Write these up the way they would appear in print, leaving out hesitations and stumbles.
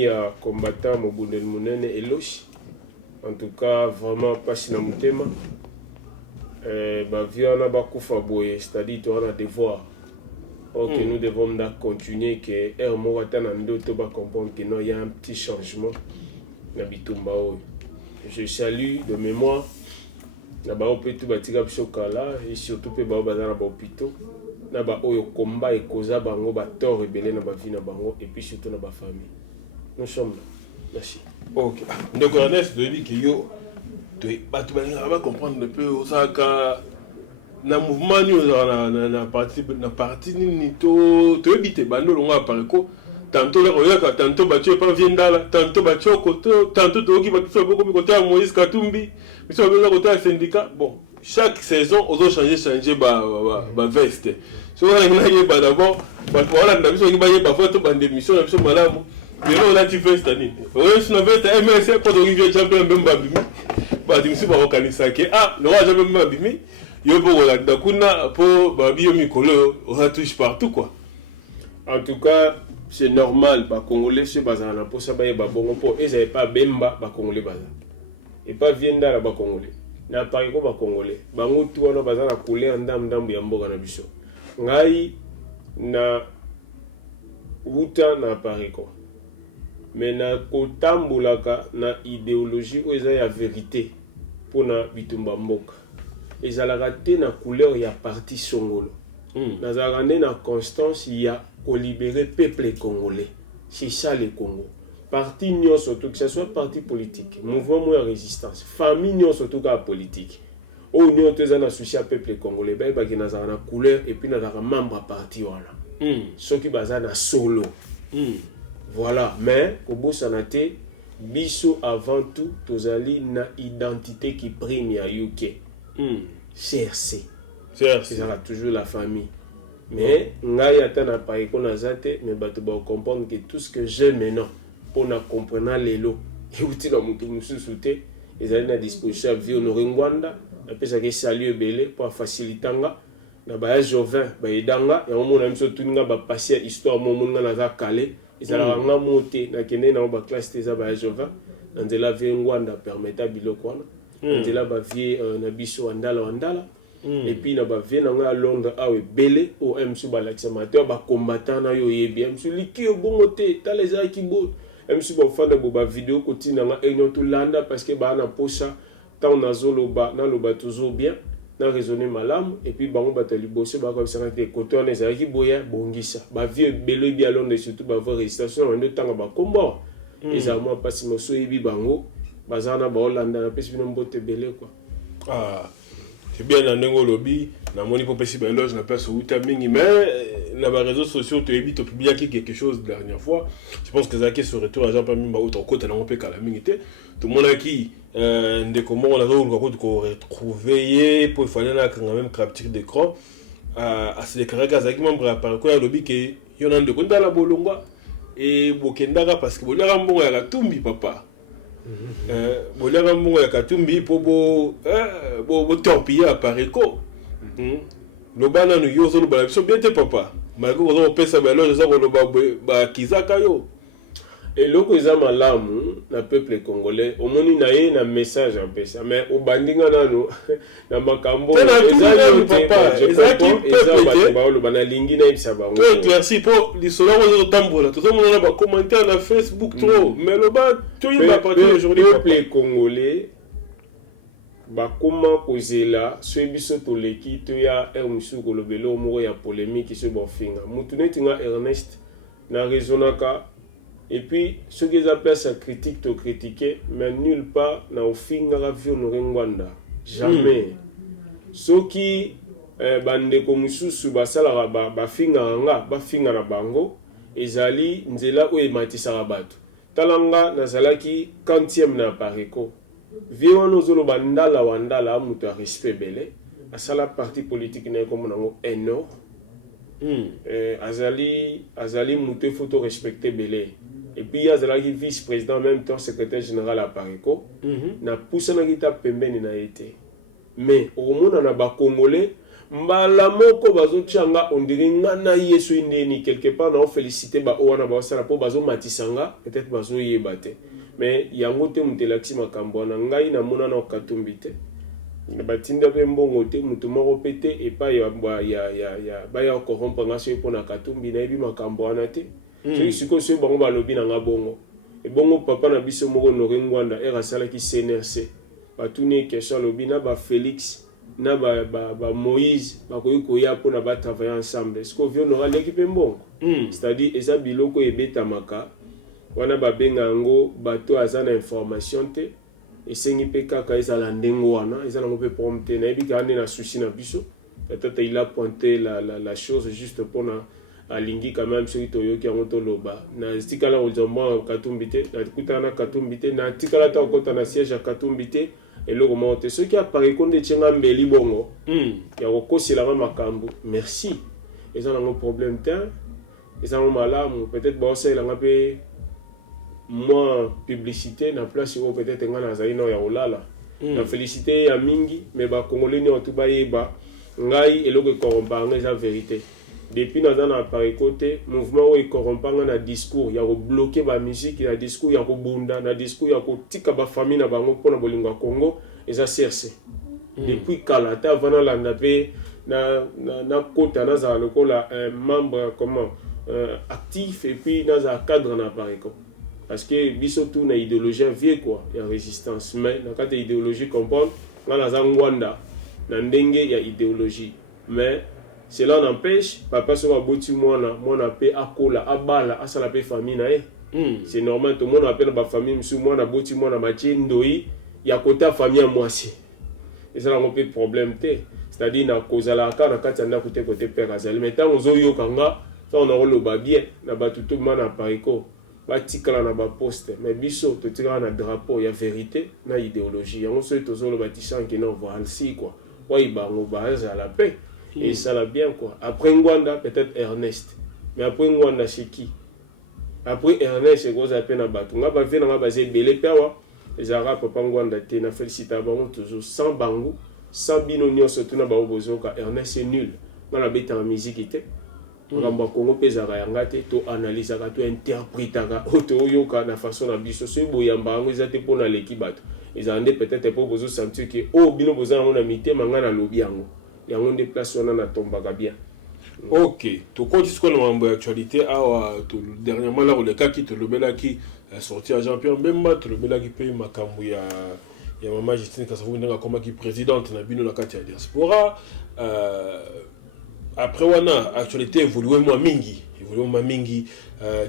ya combattant Mobundel Munene Eloshi. En tout cas, vraiment pas si mutema. Viana bakufa boye, c'est-à-dire tu as un devoir. Ok, nous devons continuer que un mot ndoto ba comprendre que non, il y a un petit changement na bitumba oyo. Je salue de mémoire na ba opetu batika bisokala et surtout pe ba bazana ba hôpitaux na ba oyo combat et causa bango ba tort rebelle na ba vie na bango et puis surtout na ba famille. Nous sommes là. Merci. Ok. Donc Ernest de dit que yo tu vas comprendre un peu ça ka na mouvement ni na parti ni to éviter bando longa pareko tantôt là tantôt battu pas viendala tantôt battu koto tantôt to ki battu beaucoup mi côté Moïse Katumbi mi so besoin côté syndicat. Bon, chaque saison on doit changer ba veste so on a yeba d'abord voilà na biso ki ba yeba photo bande mission na biso malamu mais là on a tu veste ani on est sur veste MSC pour Olivier champion mbemba bimi ba dimisi ba kanisa ke no jamais mbemba bimi yo bo la dakuna po ba bio mikolo on touche partout quoi. En tout cas, c'est normal ba congolais chez bazana pour ça ba yeba bongo po et ça pas bemba ba congolais baza et pas vienda la ba congolais na pariko ba congolais ba ngutu wana bazana couleur ndambu ya mboka na biso ngai na wuta na pariko mais na kotambulaka na idéologie ou eza ya vérité pour na bitumba mboka ezalaka te na couleur ya parti songolo nazalaka nde na constance ya kolibérer peuple congolais. C'est ça le Congo. Parti nyonso surtout que ce soit parti politique, mouvement de résistance, famille nyonso surtout que politique. Au nyonso teza na souci à peuple congolais, ba ki nazalaka na couleur et puis nazalaka membre parti wana. Ceux qui baza na solo. Voilà, mais kobosana te biso avant tout tozali na identité qui prime ya UK. CRC. C'est ça toujours la famille. Mais ngai ata na pariko nazate mais bato ba comprendre que tout ce que j'ai maintenant pour na comprendre lelo et outil na mutu mususu te ezali na disposition vie honorer Ngwanda na pesa ke saluer belé pour faciliter nga na ba Jovin ba edanga ya mona miso tuninga ba passer histoire momonga na za kale ezala nga moté na kene na ba classe teza ba Jovin na nzela vie Ngwanda permettre biloko wana nzela ba vie na biso wandala et puis na ba vie na nga Londres awe belé au MSU ba l'accamateur ba combattant na yo yebi MSU liki yo bongo te ta les aki bo MSU ba fanda bo ba vidéo kotina nga enyo to landa parce que ba na posa ta on azoloba na loba toujours bien na raisonner malamu et puis bango batali bosse ba ko sanga te koto na ezaki boya bongisa ba vie belé bi à Londres surtout ba voir résistance na ndo tanga ba combat ezamo pasi moso yebi bango bazana ba Hollande na pesi bino mbote belé quoi. C'est bien dans le lobby, dans mon niveau possible, je n'ai pas sur Outaming, mais dans les réseaux sociaux, tu évites de publier quelque chose la dernière fois. Je pense que Zaki se retourne à Jean-Pierre Mimba, autant côté, on peut calamité. Tout le monde a qui, des comment on a retrouvé, pour faire quand même capture d'écran, à se déclarer qu'à Zaki, membre à parcours à lobby, qu'il y en a de compte à la Bolonga, et Bokendara, parce que Bolonga, bon, il y a la Tumbi, papa. Bolera mbongo ya Katumbi po bo torpiller à Pareko. Lobana no yo zo ba biso bien te papa. Malgré ko zo pesa ba lo zo ko ba kizaka yo. Et loko eza malamu na peuple congolais omoni na ye na message en pesa mais au bandinga nano na makambo eza yo papa eza ki peuple ba lo bana lingi na ibisa bango. To éclairci po li solo zo tambola to zo mona ba commentaire na Facebook trop mais le ba to y ba partir aujourd'hui peuple congolais ba koma kozela so biso to leki to ya musu ko lobelo moko ya polémique so bofinga mutu netinga Ernest na raisonnaka. Et puis, ceux qui appellent ça critique, te critiquer, mais nulle part n'a offert la vie au Ngwanda. Jamais. Ceux qui bande comme sous basala ba finga na bango, ezali nzela ou ematisa rabatu. Talanga na zalaki 40e na pareko. Viwa no zolo bandala wandala mutu a respect belé. Asala parti politique na comme nango eno. Azali mutu photo respecter belé. Et puis il y a Zalaki vice-président en même temps secrétaire général à Pareko na poussa na kita pembeni na été mais au monde na ba congolais mbala moko bazo tianga on dirait ngana yesu indeni quelque part na féliciter ba owana ba sala po bazo matisanga peut-être bazo yebate mais yango te mutelaxi makambo na ngai na mona na katumbi te na batinda pe mbongo te mutu moko pete et pas ya ba ya corrompre ngaso po na katumbi na yebi makambo wana te c'est siko so bango balobi na ngabongo et bongo papa na biso moko no ngwanda era sala ki CNRC batuni question lobi na ba Félix na ba Moïse ba koya po na ba travailler ensemble est-ce que vient aura l'équipe mbongo c'est-à-dire eza biloko ebetamaka wana ba benga ngo bato azana information te esengi pe kaka ezala ndengo wana ezala ngo pe prompter na yebi ka na souci na biso peut-être il a pointé la chose juste pour na alingi quand même celui toyoki yango toloba na tikala ozomba Katumbi te na kutana Katumbi te na tikala ta okota na siège ya Katumbi te eloko moko te soki apare konde tienga mbeli bongo ya kokosela makambo merci eza nango problème te eza nango malamu peut-être baosalelanga mpe moins publicité na place oyo peut-être nga nazali na ya olala na félicité ya mingi mais bakongolais ni otu bayeba ngai eloko ekorompa eza vérité depuis naza na appareil côté mouvement oyo ekorompa na discours ya kobloke ba musique na discours ya kobunda na discours ya kotika ba famille na bango mpona bolingo ya Congo eza CRC depuis kala ta vana landa pe na kota nazala lokola membre comment actif et puis naza cadre na appareil quoi parce que biso tout na idéologie vie quoi ya résistance mais na kata idéologie comprendre nga naza ngwanda na ndenge ya idéologie mais cela n'empêche papa so baboti mwana pe akola abala asala pe famille na ye c'est normal tout le monde appelle ba famille msu mwana boti mwana machi ndoi ya kota famille mwasi ezala ngo pe problème te c'est-à-dire na kozala ka na kati na côté père azali mais tant ozo yokanga ça on a roloba bien na batutu mana pariko batikala na ba poste mais biso to tikala na drapeau ya vérité na idéologie yango so tozo lo batishan ki no voir si quoi ouais bango baza la paix et ça l'a bien quoi après Ngwanda peut-être Ernest mais après Ngwanda c'est qui après Ernest c'est quoi appelle na batu nga ba vena nga bazé belé pewa ezara papa Ngwanda te na féliciter bango toujours sans bango sans binonio surtout na ba obozoka Ernest c'est nul na beta en musique te ngamba Congo pezaka yanga te to analyser ka to interpréter to yoka na façon na biso so boyamba ngo ezate pona leki bato ezande peut-être pour bozo sentir que oh bino bozana na mité mangana lobi yango yango nde place wana na tombaka bien. Ok, to continue sur la actualité tout dernièrement là le cas qui te le bela qui sorti à Jean-Pierre Bemba te le bela qui paye makambu ya maman Justine Kasavu ndanga comme qui présidente na bino na kati ya diaspora après wana actualité évolué moi mingi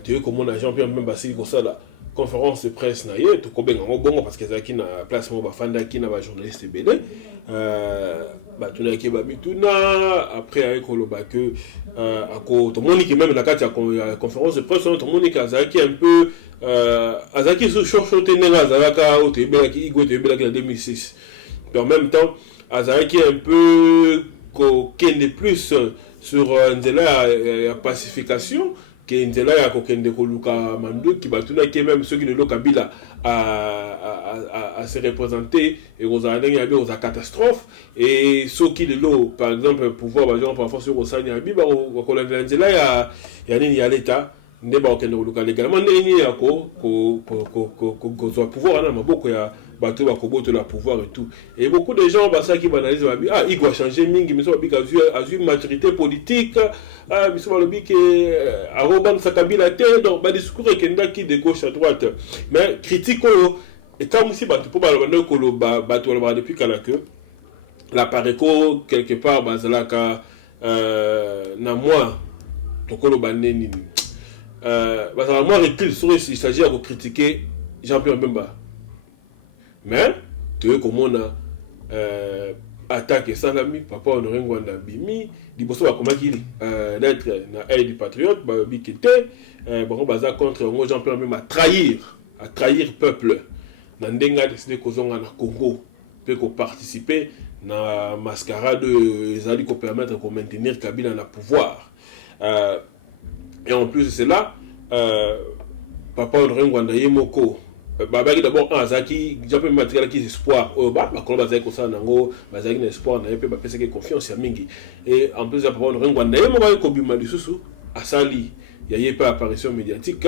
tu comme on a Jean-Pierre Bemba c'est comme ça là conférence de presse na ye to ko benga bongo parce que zaki na place mo ba fanda ki na ba journaliste belé ba tuna ki ba bituna après avec koloba que ako to monique même la kati ya conférence de presse to monique azaki un peu azaki so chochote nenga zalaka o te bela ki igo te bela ki en 2006 et en même temps azaki un peu ko kende plus sur nzela ya pacification que nzela ya kokende koluka mandu ki batuna ki même ceux qui ne lokabila à se représenter et aux années ya aux catastrophe et ceux qui le lot par exemple pouvoir par exemple parfois sur osani ya biba ko nzela ya nini ya l'état ndeba okende koluka légalement nini ya ko pouvoir na maboko ya bato ba koboto la pouvoir et tout et beaucoup de gens ça qui banalisent il doit changer mingi mais ça a eu maturité politique mais ça le dit que Aroban Sakabila terre donc ba discours kenda qui de gauche à droite mais critique et tant aussi bato pour balobanda ko lo bato ba depuis kala que la pareco quelque part bazalaka na moi to ko lo baneni bazala moi recul sur il s'agit de critiquer Jean-Pierre Bemba. Mais tu vois comment on a attaqué Salami, papa Honoré Ngwanda Bimi, Diboso va comment qu'il d'être na aide du patriote, Bikete, bon baza contre Jean-Pierre Bemba à trahir peuple. Nandenga décidé kozonga na Congo, peut qu'on participer na mascarade ezali ko permettre qu'on maintenir Kabila na pouvoir. Et en plus de cela, papa Honoré Ngwanda Yemoko babaki d'abord un azaki jape matériel qui espoir oh ba quand bazaki ça nango bazaki na espoir na pe ba pesa que confiance ya mingi et en plus après on rengwanda yemo ba ko bima lisusu asali ya yepa apparition médiatique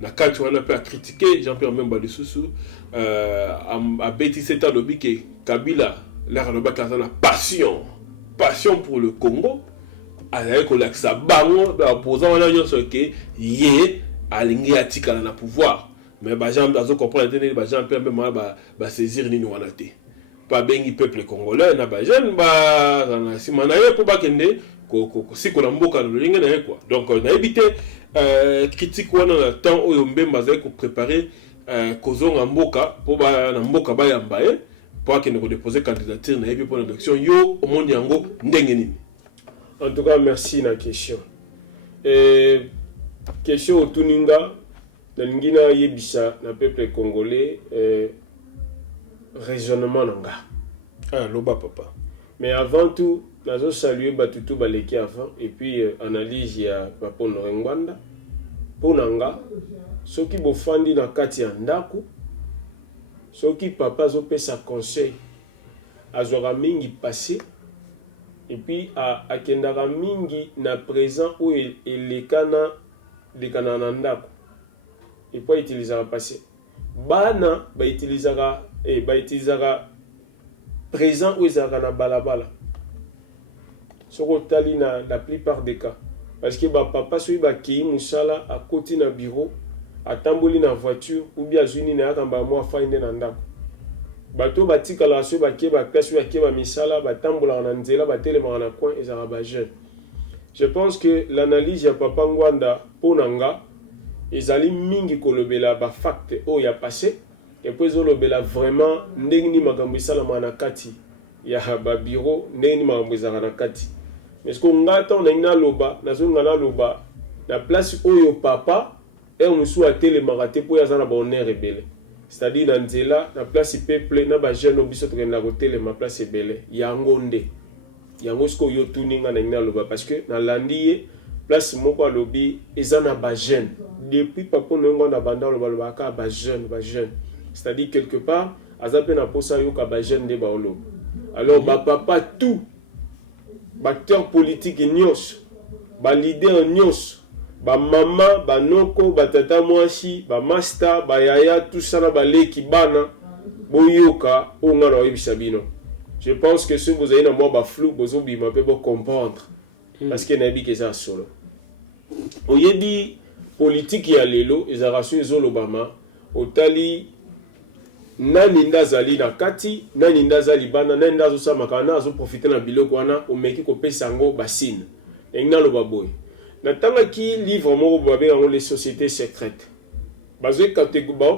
na kati wana pe a critiquer Jean-Pierre Memba lisusu a bêti cet alobi que Kabila la raloba kazana passion pour le Congo azali ko laksa bango ba opposant wana yo so que yé alingi atika na pouvoir. Mais les gens comprennent que les gens peuvent saisir les gens. Pas bien le peuple congolais, les gens si on a pour bakende si on a mboka quoi. Donc on a évité critique on a temps où on peut préparer kozong mboka pour mboka ba yambaye pour que nous déposer candidature na pour l'élection yo au monde yango ndenge nini. En tout cas merci na question. Question au Tuninga Nangina yebisa na peuple congolais raisonnement nanga. Ah loba papa. Mais avant tout, nazo saluer batutu baleki avant et puis analyse ya papa Norengwanda. Pour nanga soki bofandi na kati ya ndaku soki papa zo pesa conseil azora mingi passé et puis akendaka mingi na présent où elekana lekana na ndaku. Et pas utiliser le passé. Bana ba utilisera présent ou na balabala. Soko tali na la plupart des cas parce que ba papa soyi ba ki musala à côté na bureau, atamboli na voiture ou bien zuni na kamba mo fainde na ndako. Bato batika la so ba ki ba place ya ki ba misala ba tambola na nzela ba telema na coin ezara ba jeune. Je pense que l'analyse ya papa Ngwanda ponanga ezali mingi kolobela ba fact o ya passé et puis olobela vraiment ndenge ni makambo esala na kati ya ba bureau ndenge ni makambo ezala na kati mais ce qu'on ngata na ina loba na zo ngana loba na place oyo papa et on sou a télé maraté pour yazana ba honneur rebelle c'est-à-dire na nzela na place peuple na ba jeune obiso to na ko télé ma place ebele yango nde yango sko yo tuninga na ina loba parce que na landiye place moko alobi ezana ba jeune depuis papa nongo na banda loba ka ba jeune c'est-à-dire quelque part azape na posa yo ka ba jeune de ba olo alors ba papa tout ba acteur politique nyos ba leader nyos ba mama ba noko ba tata mwasi ba master ba yaya tout ça na ba leki bana boyoka onga na yebisa bino. Je pense que si vous avez un mot flou vous obi ma peut comprendre parce que nabi que ça solo oyebi politique ya lelo ezarasu ezolobama otali nani ndazali na kati nani ndazali bana nani ndazo samaka na azo profiter na biloko wana omeki ko pesa ngo basine engna lo baboy na tanga ki livre moko babe ngo les sociétés secrètes bazo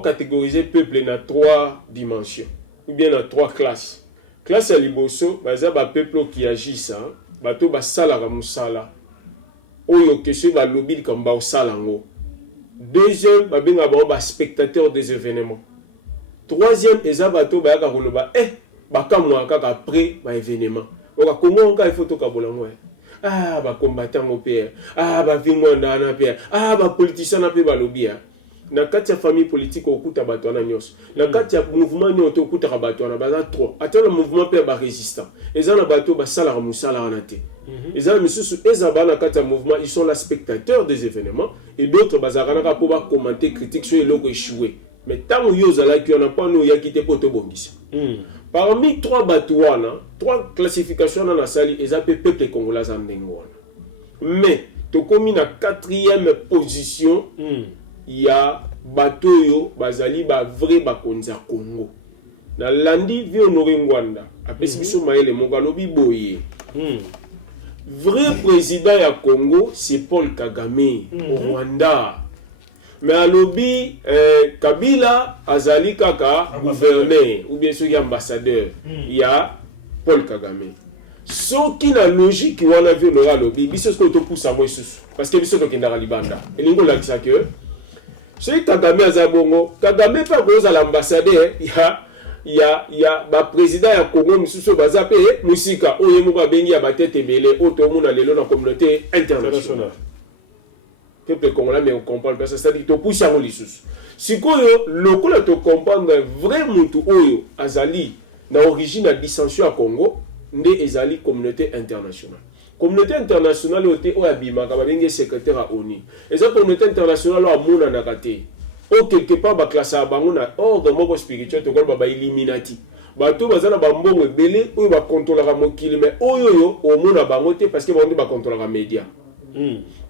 catégoriser peuple na 3 dimensions ou bien na 3 classes. Classe ya liboso baza ba peuple qui agissent bato basala ka musala oyo kese ba lobby comme ba osala ngo. Deuxième babenga ba spectateur des événements. Troisième eza bato ba ka koloba bakamwa kaka après ba événement oka kongo ka photo ka bolango ba combattant au père ba vingwanda na père ba politicien na pe ba lobby na kati ya famille politique okuta bato na nyos na kati ya mouvement nyoto okuta ka bato na baza 3 atala mouvement pe ba résistant eza na bato ba sala musala na te eza misusu eza ba na kati ya mouvement ils sont là spectateurs des événements et d'autres bazarana ka po ba commenter critique sur eloko échoué mais tant yo zala ki on a pas no ya kité poto bongisa parmi 3 bato wana 3 classifications na sali eza pe peuple congolais en ndengwana mais to komi na 4e position ya bato yo bazali ba vrai bakonza Congo na landi vi Honoré Ngwanda apesi biso maele moko alobi boye vrai président ya Congo c'est Paul Kagame au Rwanda mais alobi Kabila azali kaka gouverneur ou bien soki ambassadeur ya Paul Kagame soki na logique wana vi Honoré alobi biso ko to poussa mo isusu parce que biso to kendaka libanda elingo lakisa que c'est Kagame azabongo Kagame pa koza l'ambassadeur ya ba président ya Congo misusu baza pe musika oyo mo ba bengi ya batete belé oto mo na lelo na communauté internationale peuple congolais mais on comprend parce que ça dit to poussa mo lisusu sikoyo lokola to comprendre vrai mutu oyo azali na origine ya dissension à Congo nde ezali communauté internationale. Communauté internationale ote oyo abimaka babenge secrétaire à ONU. Eza communauté internationale oyo amonanaka te. O quelque part baklasa bango na ordre moko spirituel tokola ba Illuminati. Bato bazana bambongo ebele oyo bakontrolaka mokili mais oyo omona bango te parce que bango bakontrolaka média.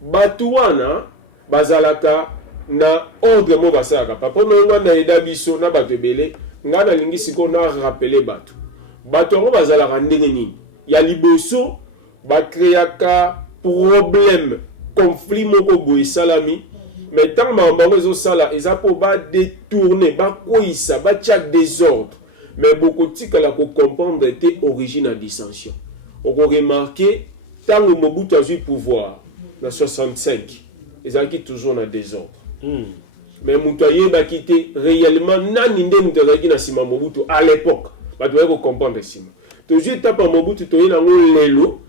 Bato wana bazalaka na ordre mo basalaka. Papa nonga na eda biso na bato ebele nga na lingi siko na rappeler bato. Bato ngo bazalaka ndenge nini? Ya liboso ba créaka problème conflit moko boye salami mais tant bango zo sala eza po ba détourner ba koisa ba tchak désordre mais beaucoup tikala ko comprendre était origine à dissension. On peut remarquer tant Mobutu a eu pouvoir en 65 ils ont toujours na désordre. Mais Moutaye ba quitté réellement nani nde Moutaye na sima Mobutu à l'époque ba doit comprendre sima toujours tape Mobutu to yena ngolelo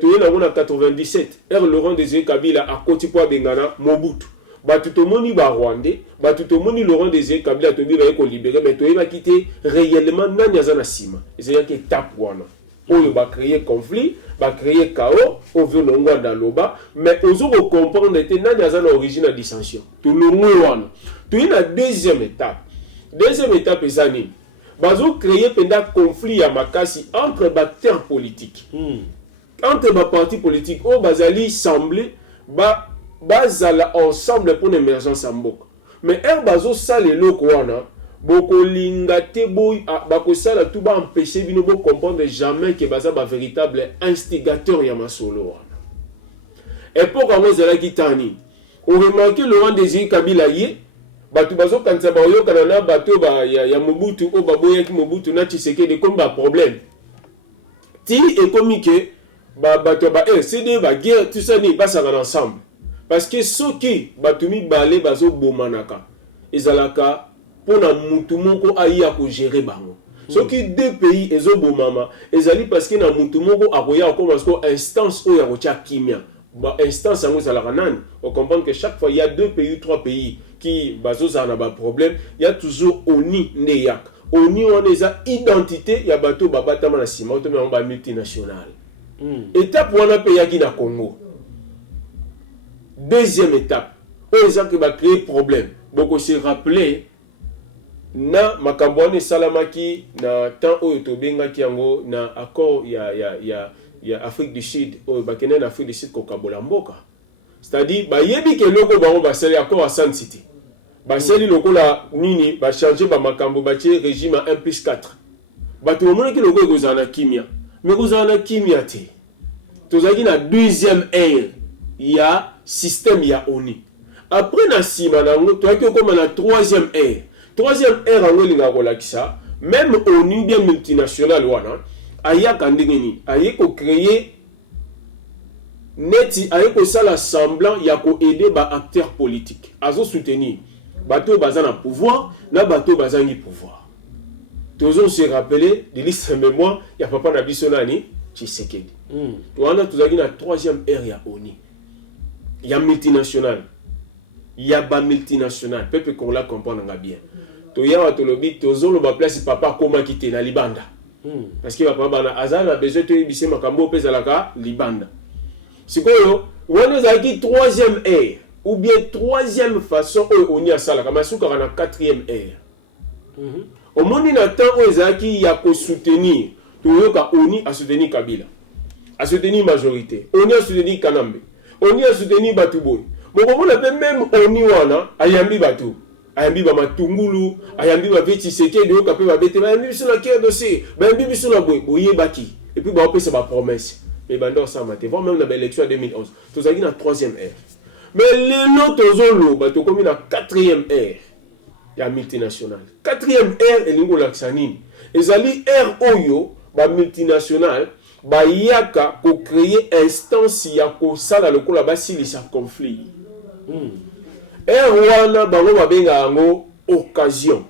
to yena ngona 97 Laurent Désiré Kabila a koti po bengana Mobutu ba tutomoni ba Rwandais ba tutomoni Laurent Désiré Kabila to bi ba ko libérer mais to yeba quitté réellement nani azana sima c'est que tape wana oyo ba créer conflit ba créer chaos au veut nongwa daloba mais ozo comprendre te nani azana origine à dissension to longwe wana to yena deuxième étape ezani bazo créer pendant conflit ya makasi entre acteurs politiques entre les partis politiques au bazali semblé bazala ensemble pour l'émergence en mboka mais bazo sale loko wana boko lingate boy bako sala tout ba empêcher bino bo comprendre jamais que baza ba véritable instigateur ya masolo wana époque ngo zala kitani on remarque Laurent Désiré Kabila ye batu bazo kanza ba yo kana bato ba ya Mobutu o baboya ki Mobutu na Tshisekedi comme ba problème ti et comme que bato ba CD ba guerre tout ça ni passe ensemble parce que ceux qui batumi balé bazo bomanaka ezalaka pona mutu moko aya ko gérer bango ceux qui deux pays ezo bomama ezali parce que na mutu moko akoya ko parce que instance o ya ko tia kimia ba instance ngo ezalaka nani on comprend que chaque fois il y a deux pays trois pays qui bazo za na ba problème il y a toujours oni neyak oni on eza identité ya bato babatama na sima to ba multinational. Étape wana pe yaki na Congo. Deuxième étape, on que va créer problème. Beaucoup se rappeler na makambwane salamaki na temps oyo to benga kiango na accord ya Afrique du Sud o bakene na Afrique du Sud ko kabola mboka. C'est-à-dire ba yebi ke loko ba on ba sali accord à San City. Ba sali loko la nini ba changer ba makambo ba tie régime à 1+4. Ba to mona ki loko ko zana kimia. Mais vous en avez qui m'y a été. Tout ça qui na deuxième ère, il y a système, il y a ONU. Après na sima na ngo, toi qui comme na troisième ère. Troisième ère en ngo linga kola kisa, même ONU bien multinational wana, aya kandengeni, aya ko créer neti, aya ko sala semblant ya ko aider ba acteurs politiques. Azo soutenir bateau bazana pouvoir, na bateau bazangi pouvoir. Toujours se rappeler de liste de mémoire, il y a papa Nabiso Nani, Tshisekedi. On a tout la troisième ère, il y a ONU. Il y a multinational. Il y a bas multinational. Peuple qu'on la comprend bien. Tu y a un lobby, tu as la place papa comment quitter la Libanda. Parce que papa Azan a besoin de bisser ma cambo pèse à la Libanda. C'est quoi, on a dit troisième ère, ou bien troisième façon, on y a ça, la Kamasuka a quatrième ère. Au monde il attend Ozaki ya ko soutenir Toyoka Oni a soutenir Kabila a soutenir majorité Oni a soutenir Kanambe Oni a soutenir Batuboy mais on a même Oni wana ayambi Batu ayambi ba Matungulu ayambi ba Veti Seke de Yoka pe ba bete ba ayambi sur la cœur dossier ba ayambi sur la boye baki et puis ba opé c'est ba promesse mais bando ça maté voir même dans l'élection en 2011 Tozaki na troisième ère mais les autres ozolo ba to comme na quatrième ère. Il y a multinational. Quatrième ère, et l'ingo laksanine. Ezali ère oyo, ba multinational, ba yaka ko créer instance ya ko sala loko la basi li sa conflit. Ère wana bango ba benga ngo occasion.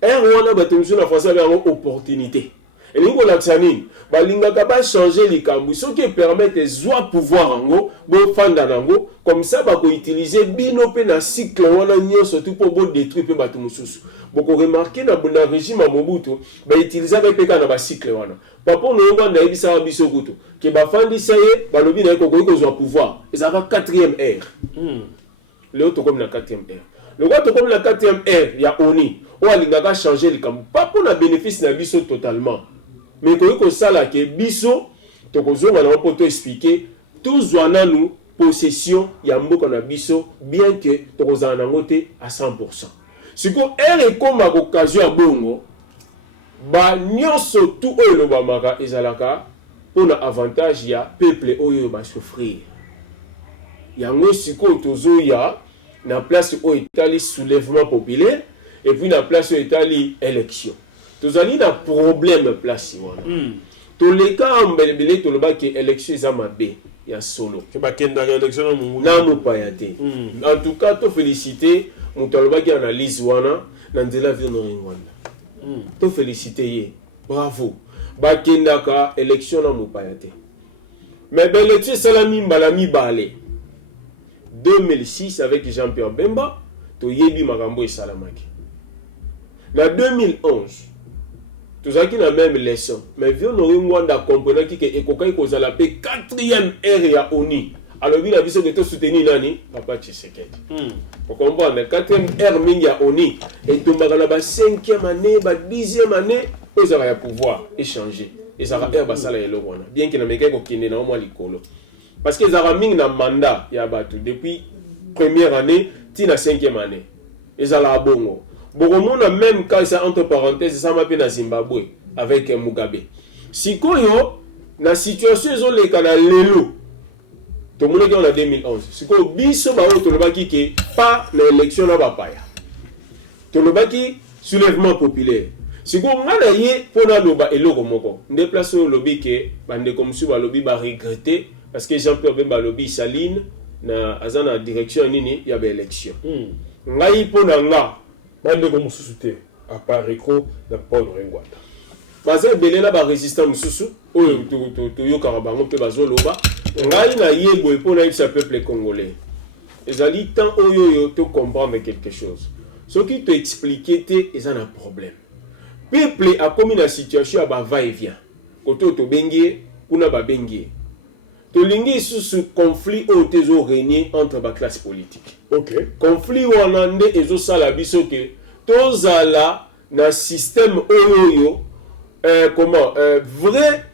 Ère wana ba tumsu na français ba ngo opportunité. elingi kolakisa nini balingaka bachange likambo soki permettre ezwa pouvoir yango bofanda nango comme ça bakoutilize bino mpe na cycle wana nyonso tu mpo bodétruire mpe bato mosusu bokoremarke na régime ya Mobutu bautiliza bapeka na bacycle wana papa noyongo ndayebisaka biso kutu ke bafandisa ye balobi na ye kokoki kozwa pouvoir ezalaka 4e ère leo tokomi na 4e ère lokwa tokomi na 4e ère ya oni oyo alingaka changer likambo pa mpona bénéfice na biso totalement mais koki kosala ke biso tokozonga nango mpo toexplike tozwa nanu possession ya mboka na biso bien que tokozala nango te à 100%. Siko ere ekomaka occasion ya bongo banyonso tu oyo elobamaka ezalaka mpona avantage ya peuple oyo basouffrir yango sikoyo tozoya na place oyo etali soulèvement populaire et puis na place oyo etali élection tozali na problème place wana toleka mbelebele tolobaki élection eza mabe ya solo na mopaya te en tout cas tofélicité moto alobaki analyse wana na nzela vino ngwanda tofélicité ye bravo bakendaka élection na mopaya te mais l'élection esalami mbala mibale 2006 avec Jean-Pierre Bemba toyebi makambo esalamaki na 2011 tozalaki na même leçon mais vino ngwanda comprenaki ke ekokaki kozala pe 4e ère ya ONU alobi na biso ke tosoutenir nani Papa Tshisekedi pour comprendre 4e ère mingi ya ONU etombaka na ba 5e année ba 10e année ezala ya pouvoir échanger ezala ère basala eloko wana bien que na meke kokende na mwa likolo parce que ezala mingi na mandat ya bato depuis première année tina 5e année ezala bongo bokomona même cas ça entre parenthèses ça m'a na Zimbabwe avec Mugabe sikoyo na situation ezoleka na lelo tomonaki en 2011 sikoyo biso baoyo tolobaki ke pas na élection na bapaya tolobaki soulèvement populaire sikoyo nga na ye mpona loba eloko moko nde place oyo lobi ke bandeko mosusu balobi baregrete parce que Jean-Pierre Bemba lobi Saline na aza na direction nini ya baélection ngai mpona nga bandeko mosusu te apareko na Paul Rengwanda baza ebele na barésistant mosusu oyo toyokaka bango mpe bazoloba ngai na ye boye mpona yebisa peuple congolais ezali temps oyo to comprendre quelque chose soki toexplike te eza na problème peuple akomi na situation ya bava et vient kote oyo tobengi ye kuna babengi ye tolingi lisusu conflit oyo te ezorégner entre baclasse politique conflit wana nde ezosala biso ke tozala na système oyo comment vrai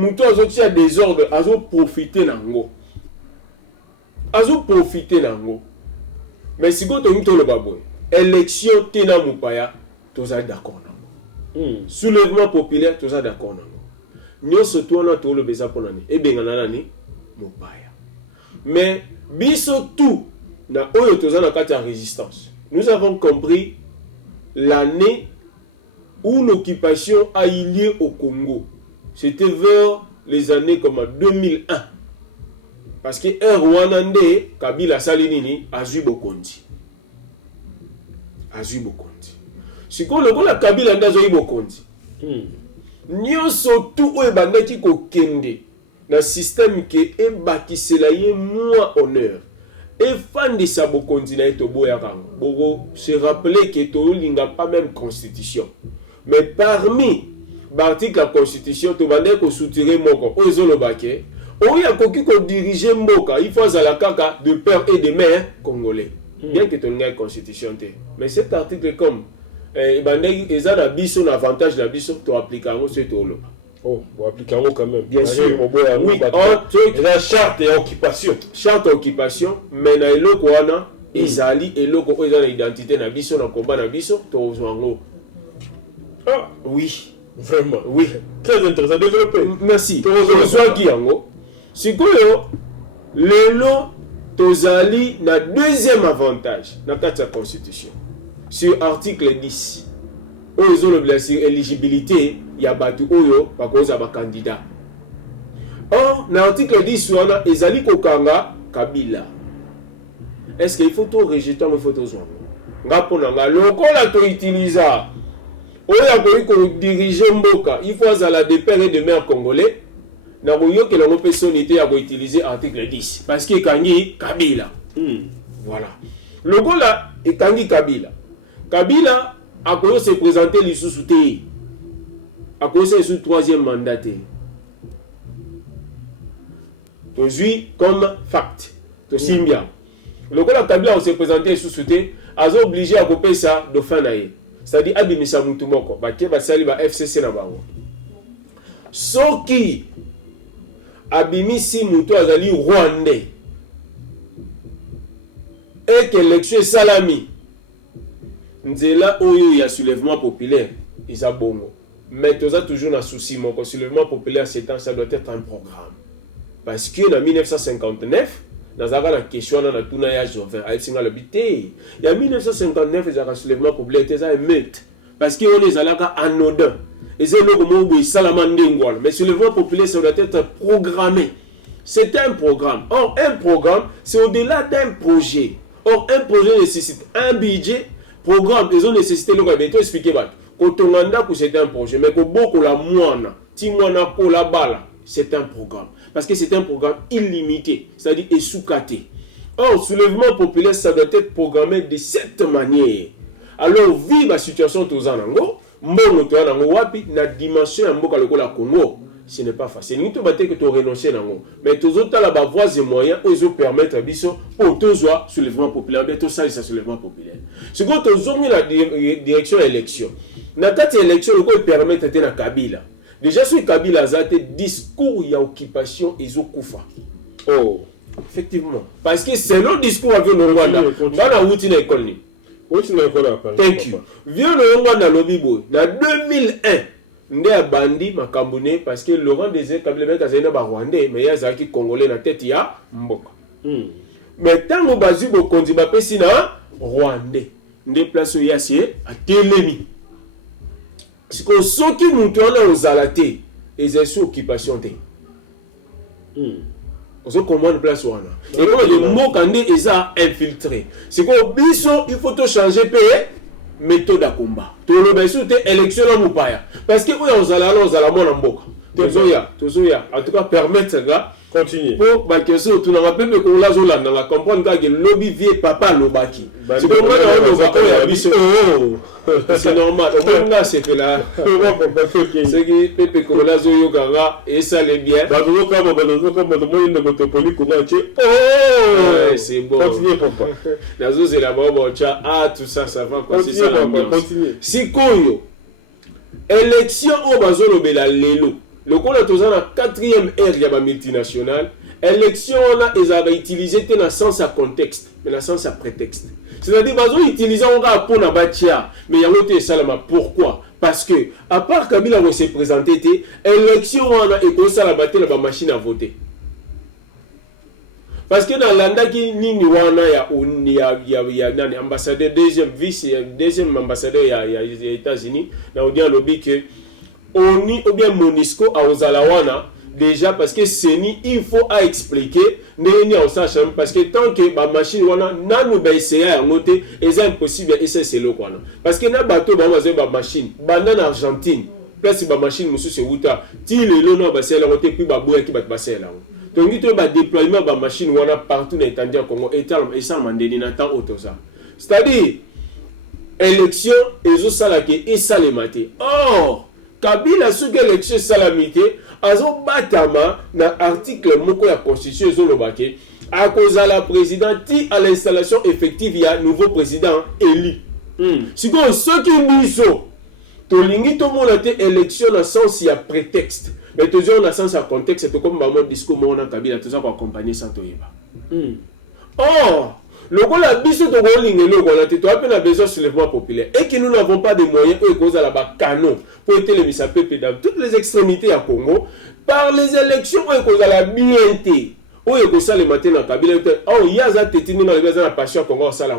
mutu azotia désordre azoprofite nango mais sikoyo tongi toloba boye élection te na mopaya tozali d'accord nango soulèvement populaire tozali d'accord nango nyonso to wana toloba eza mpo nani ebengana nani mopaya mais biso tout na oyo toza na kati ya résistance nous avons compris l'année où l'occupation a eu lieu au Congo. C'était vers les années comme 2001. Parce que Rwanda, Kabila Salinini, Azui Bokondi. Si on a Kabila Azui Bokondi, nyonso tout oyo bandaki kokende na système ke ebakisela ye moins honneur. Et fan de sa Bokondi na eto boya kango. Bogo se rappeler que to linga pas même constitution. Mais parmi l'article de la Constitution, tu vas dire que soutirer Moko, Ozolobake, on y a qui diriger Moka, il faut la caca de père et de mère congolais. Bien que tu aies une Constitution. Mais cet article, comme ils ont un avantage, tu appliques à ce tolo. Oh, vous appliquez quand même. Bien sûr. Oui, la charte et occupation. Charte et occupation, mais na eloko wana, ezali eloko oyo na identité na biso na combat na biso, to ozwango. Ah, oui. Vraiment. Oui. Très intéressant. Développé. Merci. Tozwaki yango. Sikoyo, lelo tozali na deuxième avantage na kati ya constitution. Sur article 10. Oyo le sur éligibilité ya batu oyo bakoza ba candidat. Or, na article 10 wana ezali kokanga Kabila. Est-ce qu'il faut tout rejeter ou il faut tout zwango? Nga pona nga lokola to utiliser oya ko diriger mboka il faut azala de père et de mère congolais na koyo ke longo personnalité ya ko utiliser article 10 parce que kangi Kabila voilà le go là et kangi Kabila a koyo se présenter lisusu te a koyo se sous troisième mandat aujourd'hui comme fact to simbia le go là Kabila se présenter lisusu te azo obligé à couper ça dauphin naïe. C'est-à-dire abimisa mutu moko baké basali ba FCC na bango soki abimisi mutu azali rwandais et que l'élection salami nzela oyo ya soulèvement populaire isa bongo mais toza toujours na souci moko soulèvement populaire c'est ça doit être un programme parce que en 1959 nazaka na question na tuna ya Joven ayesinga le bité ya 1959 ezaka soulèvement populaire teza émeute parce que on les alaka anodin ezé loko mo salama ndengwala mais soulèvement populaire ça doit être programmé c'est un programme or un programme c'est au-delà d'un projet or un projet nécessite un budget programme ils ont nécessité loko beto expliquer bat kotonganda ku c'est un projet mais ko boko la mwana ti mwana ko la bala c'est un programme. Parce que c'est un programme illimité, c'est-à-dire essoukaté. Or, soulèvement populaire, ça doit être programmé de cette manière. Alors, vive la situation tous en Ango, la dimension en la Congo, ce n'est pas facile. Nous devons que tu renoncer à Ango. Mais tous autres, la voie et moyens, ils permettent à Bisso pour tous les soulèvement populaire, mais tout ça, c'est soulèvement populaire. Ce que tu as la direction élection. Dans cette élection, le permet de la Kabila. Déjà, sur Kabila, il y a des discours et occupation et Koufa. Oh, effectivement. Parce que c'est le discours avec le Rwanda. Dans la routine école. Thank you. Vieux le Rwanda Lobibo. En 2001, il y a bandi Makambouné parce que Laurent Désiré Kabila a été Rwandais, mais il y a des Congolais dans la tête, il y a Mboka. Mais tant que Bazu Bokondi Bapesi na Rwandais, il y a des places où il y a Télémi. C'est que ceux qui nous tournent aux alatés, ils ont sous occupation. Ils ont commandé place ou et comme les mots candés, ils ont infiltré. C'est que il faut tout changer méthode à combat. Tout le monde c'est élection ou pas. Parce que vous allez mon amboka. En tout cas permettre là. Continuez. Pour ma question, tout le monde peut la zone là, comprendre que le lobby vie papa lobaki. C'est que moi c'est normal. Au moins là c'est que là. C'est que Pepe Kola Zoyo Kanga et ça les bien. Oh, c'est bon. Continuez papa. La zone c'est la bombe. Ah tout ça ça va quoi c'est ça l'ambiance. Si koyo élection au bazolo bela lelo. Le coup, on a la 4e ère de la multinationale. L'élection, ils avaient utilisé dans le sens à contexte, mais dans le sens à prétexte. C'est-à-dire qu'ils ont utilisé pour la bâtir, mais il y a l'autre salama. Pourquoi? Parce que, à part Kabila s'est présenté, l'élection, on a écouté la bâtir la machine à voter. Parce que dans l'anda qui ni il y a un ambassadeur, deuxième ambassadeur il y a États-Unis, on dit à l'objet que ONU ou bien MONUSCO à Ozalawana déjà parce que c'est il faut à expliquer parce que tant que ma machine wana nanu ba essayer à noter c'est impossible et c'est le quoi parce que na bateau ba machine banane Argentine place ba machine musu se wuta ti le lono ba c'est la noter puis ba boya ki ba passer là donc il ba déploiement ba machine wana partout dans l'étendue Congo et ça mandeni na temps auto ça c'est-à-dire élection ezo sala ke et ça les maté or Kabila sous l'élection salamité azo batama na article moko ya constitution ezolobake à cause de la présidente à l'installation effective il y a nouveau président élu. Si quoi ceux qui biso to lingi to mona te élection na sens il y a prétexte mais toujours na sens à contexte c'est comme mon discours mona Kabila tout ça pour accompagner sans toyeba. Or le gars la biso to golinge le gars tu as besoin de soulèvement populaire et que nous n'avons pas de moyens et cause à la bas canon pour être les misapepe dans toutes les extrémités à Congo par les élections et cause à la BNT ou et que ça les matin dans Kabila oh il y a ça tétini dans les la passion Congo ça là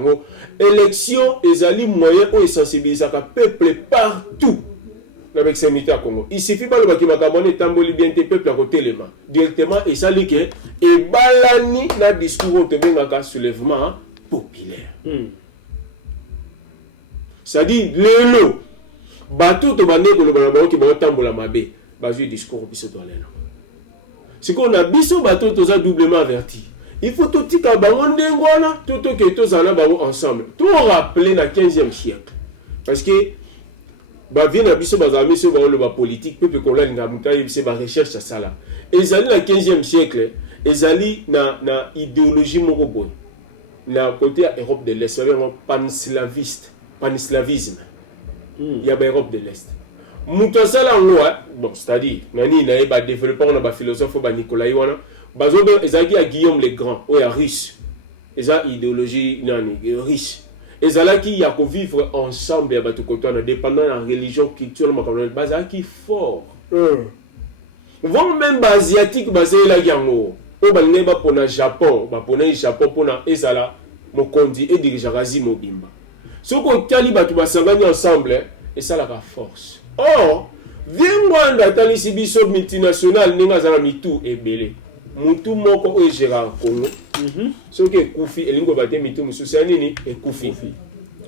élection et ali moyen ou sensibiliser à peuple partout dans l'extrémité à Congo il suffit pas le baki makabone tamboli BNT peuple à côté les mains directement et ça li que et balani na discours te benga soulèvement populaire. C'est-à-dire, l'élo, bato to bande koloba na bango ki baotambola mabe bazwi discours biso to alena sikoyo na biso bato toza doublement averti il faut totika bango ndenge wana totoke tozala bango ensemble to rappeler na 15e siècle parce que bavie na biso bazala miso baoloba politique pepe kolalinga mutu ayebise barecherche ya sala ezali na 15e siècle ezali na idéologie moko boye na côté ya Europe de l'Est vraiment panslavisme ya ba Europe de l'Est mutu asala ngo bon c'est-à-dire nani na ba développeur na ba philosophe ba Nicolas wana bazobe ezaki ya Guillaume le Grand o ya russe eza idéologie nani russe ezalaki ya ko vivre ensemble ya bato kotwana dépendant de la religion culture makambo bazaki fort vont même ba asiatique bazela yango o balinga ba pona Japon ba pona Japon pona ezala mokondi et dirigeant mobimba soko tali bato basangani ensemble et ça la force or viengwanda tali sibiso multinational ninga zana mitu ebele mutu moko o gérant Congo soki ekufi elingo bate mitu mususu nini ekufi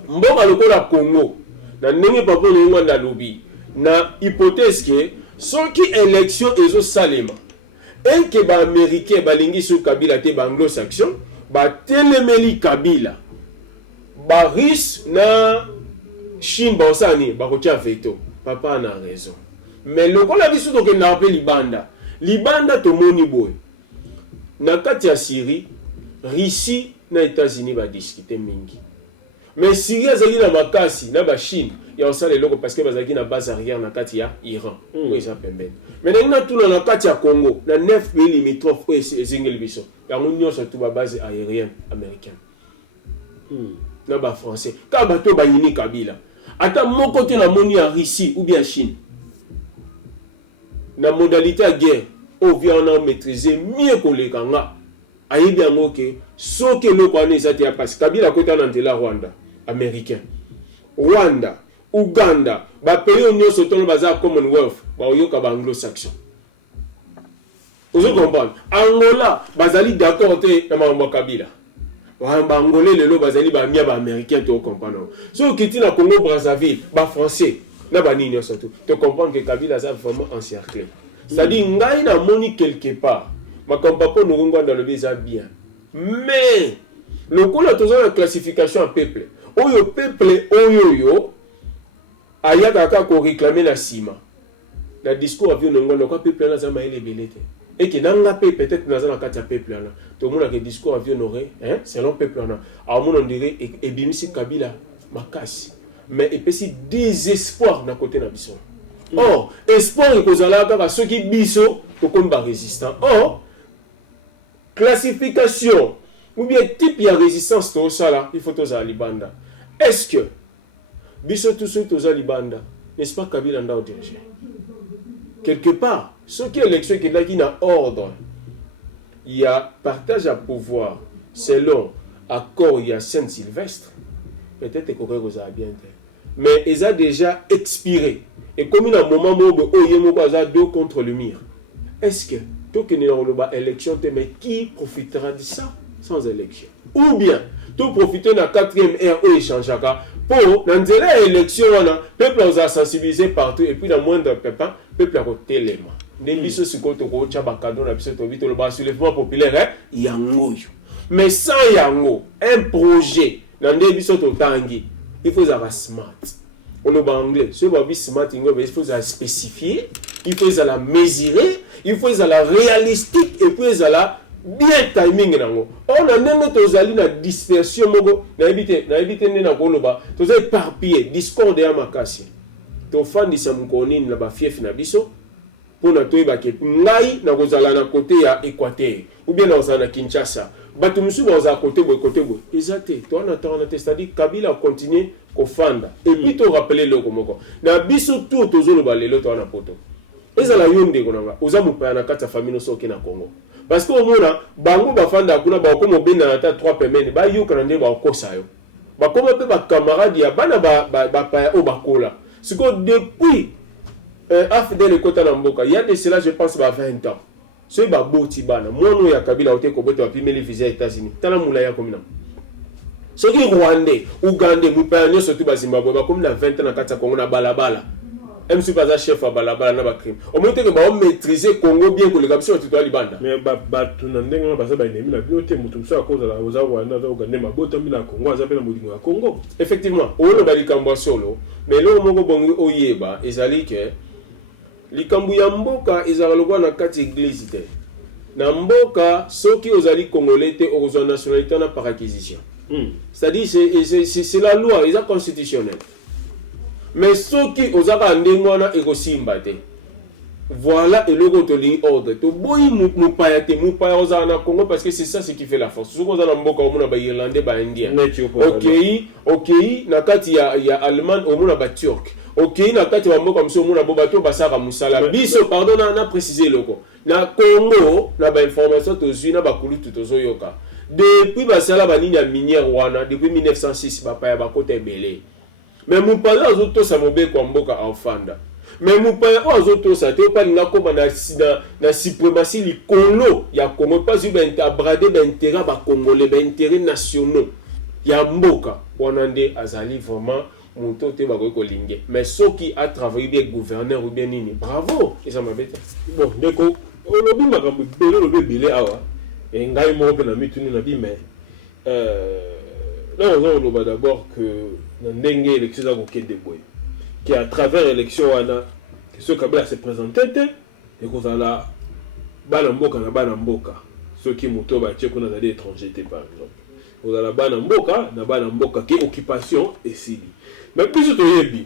mboka lokola Congo na ndenge papa ngwanda lobi na hypothèse que soki élection ezo salema et que ba américain balingi sur Kabila te ba anglo-saxon ba telemeli Kabila ba russe na Chine ba osani ba kotia veto papa na raison mais lokola biso to ke na appel libanda to moni boy na kati ya Syrie Russie na États-Unis ba discuter mingi mais Syrie azali na makasi na ba Chine ya osala loko parce que bazaki na base arrière na kati ya Iran eza pembeni mais na tuna na kati ya Congo na 9 pays limitrophes ezingeli biso yango nyonso tu ba base aérienne américaine na ba français ka bato ba yini Kabila ata moko te na moni ya Russie ou bien Chine na modalité de guerre au vient maîtriser mieux que les Kanga ayebi yango ke soki eloko wana eza te ya pasi Kabila kota na nzela Rwanda américain Rwanda Uganda bapays nyonso tono baza Commonwealth baoyoka ba anglo-saxon ozo comprendre Angola bazali d'accord te na mambo Kabila ba angolais lelo bazali ba mia ba américain to comprendre so kiti na Congo Brazzaville ba français na ba nini surtout to comprendre que Kabila a vraiment encerclé c'est-à-dire ngai na moni quelque part makambo no ngwanda le bisa bien mais le coup la toujours classification en peuple oyo peuple oyo ayaka ko réclamer la sima la discours avion ngwanda ko peuple na zama ile belete et que nanga peut-être na zama kati ya peuple là tout le monde a que discours avion aurait hein selon peuple là a mon on dirait et bimisi Kabila makasi mais et puis désespoir na côté na biso or espoir que kozala kaka soki biso to komba résistant or classification ou bien type de résistance to sala il faut toza libanda est-ce que biso tout ce toza libanda n'est-ce pas Kabila nda diriger quelque part ce qui est élection qui n'a ordre il y a partage à pouvoir selon accord il y a Saint-Sylvestre peut-être que ça a bien été mais ils a déjà expiré et comme il y a un moment où il y a deux contre le mur est-ce que tout qui n'est pas élection mais qui profitera de ça sans élection ou bien tout profiter de la 4e ère où il change pour dans l'élection le peuple a sensibilisé partout et puis dans moindre peuple a côté les mains des biso sikoto ko chaba cadeau na biso to vite le bas soulèvement populaire yango mais sans yango un projet dans des biso to tangi il faut avoir smart on est en anglais ce va smart il faut la spécifier il faut la mesurer il faut la réalistique et puis la bien timing nango on a ndenge tozali na dispersion moko na éviter na koloba tozali éparpillé discorde ya makasi to fandisa mukoni na ba fief na biso pour na toyeba ke ngai na kozala na côté ya Équateur ou bien na kozala na Kinshasa bato musu baza côté boy exacté to na c'est-à-dire Kabila continuer ko fanda et puis to rappeler le komoko na biso tout tozolo ba lelo to na poto ezala yonde konanga oza mupaya na kata famille no soki na Congo parce que au mona bango ba fanda kuna ba ko mobenda na ta 3 pemene ba yuka na nde ba kosa yo ba ko pe ba camarade ya bana ba pa o bakola siko depuis afdel ekota na mboka il y a de cela je pense ba 20 ans so ba boti bana mono ya Kabila ote ko boto apimeli visa États-Unis tala mula ya komina Ce qui est Rwandais, Ougandais, Moupéanio, surtout à Zimbabwe, comme dans 20 ans, dans le Congo, on a balabala. Même si pas un chef à balabala, on a crime. Au moins, on maîtriser le Congo bien que les captions sont tout Libanda. Mais tu n'as pas besoin de la bibliothèque, mais tu as cause de la Rwanda, Ougandais, ma botte, la Congo, ça s'appelle la Congo. Effectivement, on a des cambouis solo, mais là, on a des oyeba, et ça dit que les cambouis mboka, ils ont le droit dans 4 églises. Dans mboka, ceux qui ont les Congolais, ont une nationalité par acquisition. C'est-à-dire, c'est la loi, c'est constitutionnel. Mais ceux qui ont un égo voilà, et le gotoling ordre. Tu boy moupayate, moupaya na Congo parce que c'est ça ce qui fait la force. Ceux qui ont un mboka, au monde irlandais, indien. Ok, nakati ya allemand, au monde turc. Ok, nakati ya mboka, au monde bato basara musala. Biso, pardon, on a précisé le ko. Na Congo, na ba information tozu na ba kulutu tozo yoka. Depuis basala banini ya minière wana, depuis 1906 bapaya bakota ebele. Mais mon père a auto sa mobe kwa mboka enfanda. Mais mon père a auto sa te pas na ko na suprématie likolo ya Congo pas eu ben abradé ben intérêt ba congolais ben intérêt nationaux. Ya mboka wanande azali vraiment moto te ba ko lingue. Mais ceux qui a travaillé bien gouverneur ou bien nini. Bravo, et ça m'abête. Bon, d'accord. On a bien makambo belé le belé awa. Et ngai mo pe na mituni na bi mais là on va d'abord que ndenge élection za kokende boy qui à travers l'élection wana que ce Kabila se présenté et qu'on a là bana mboka na bana mboka ceux qui moto ba tcheko na des étrangers par exemple on a la bana mboka qui occupation et sili mais plus to yebi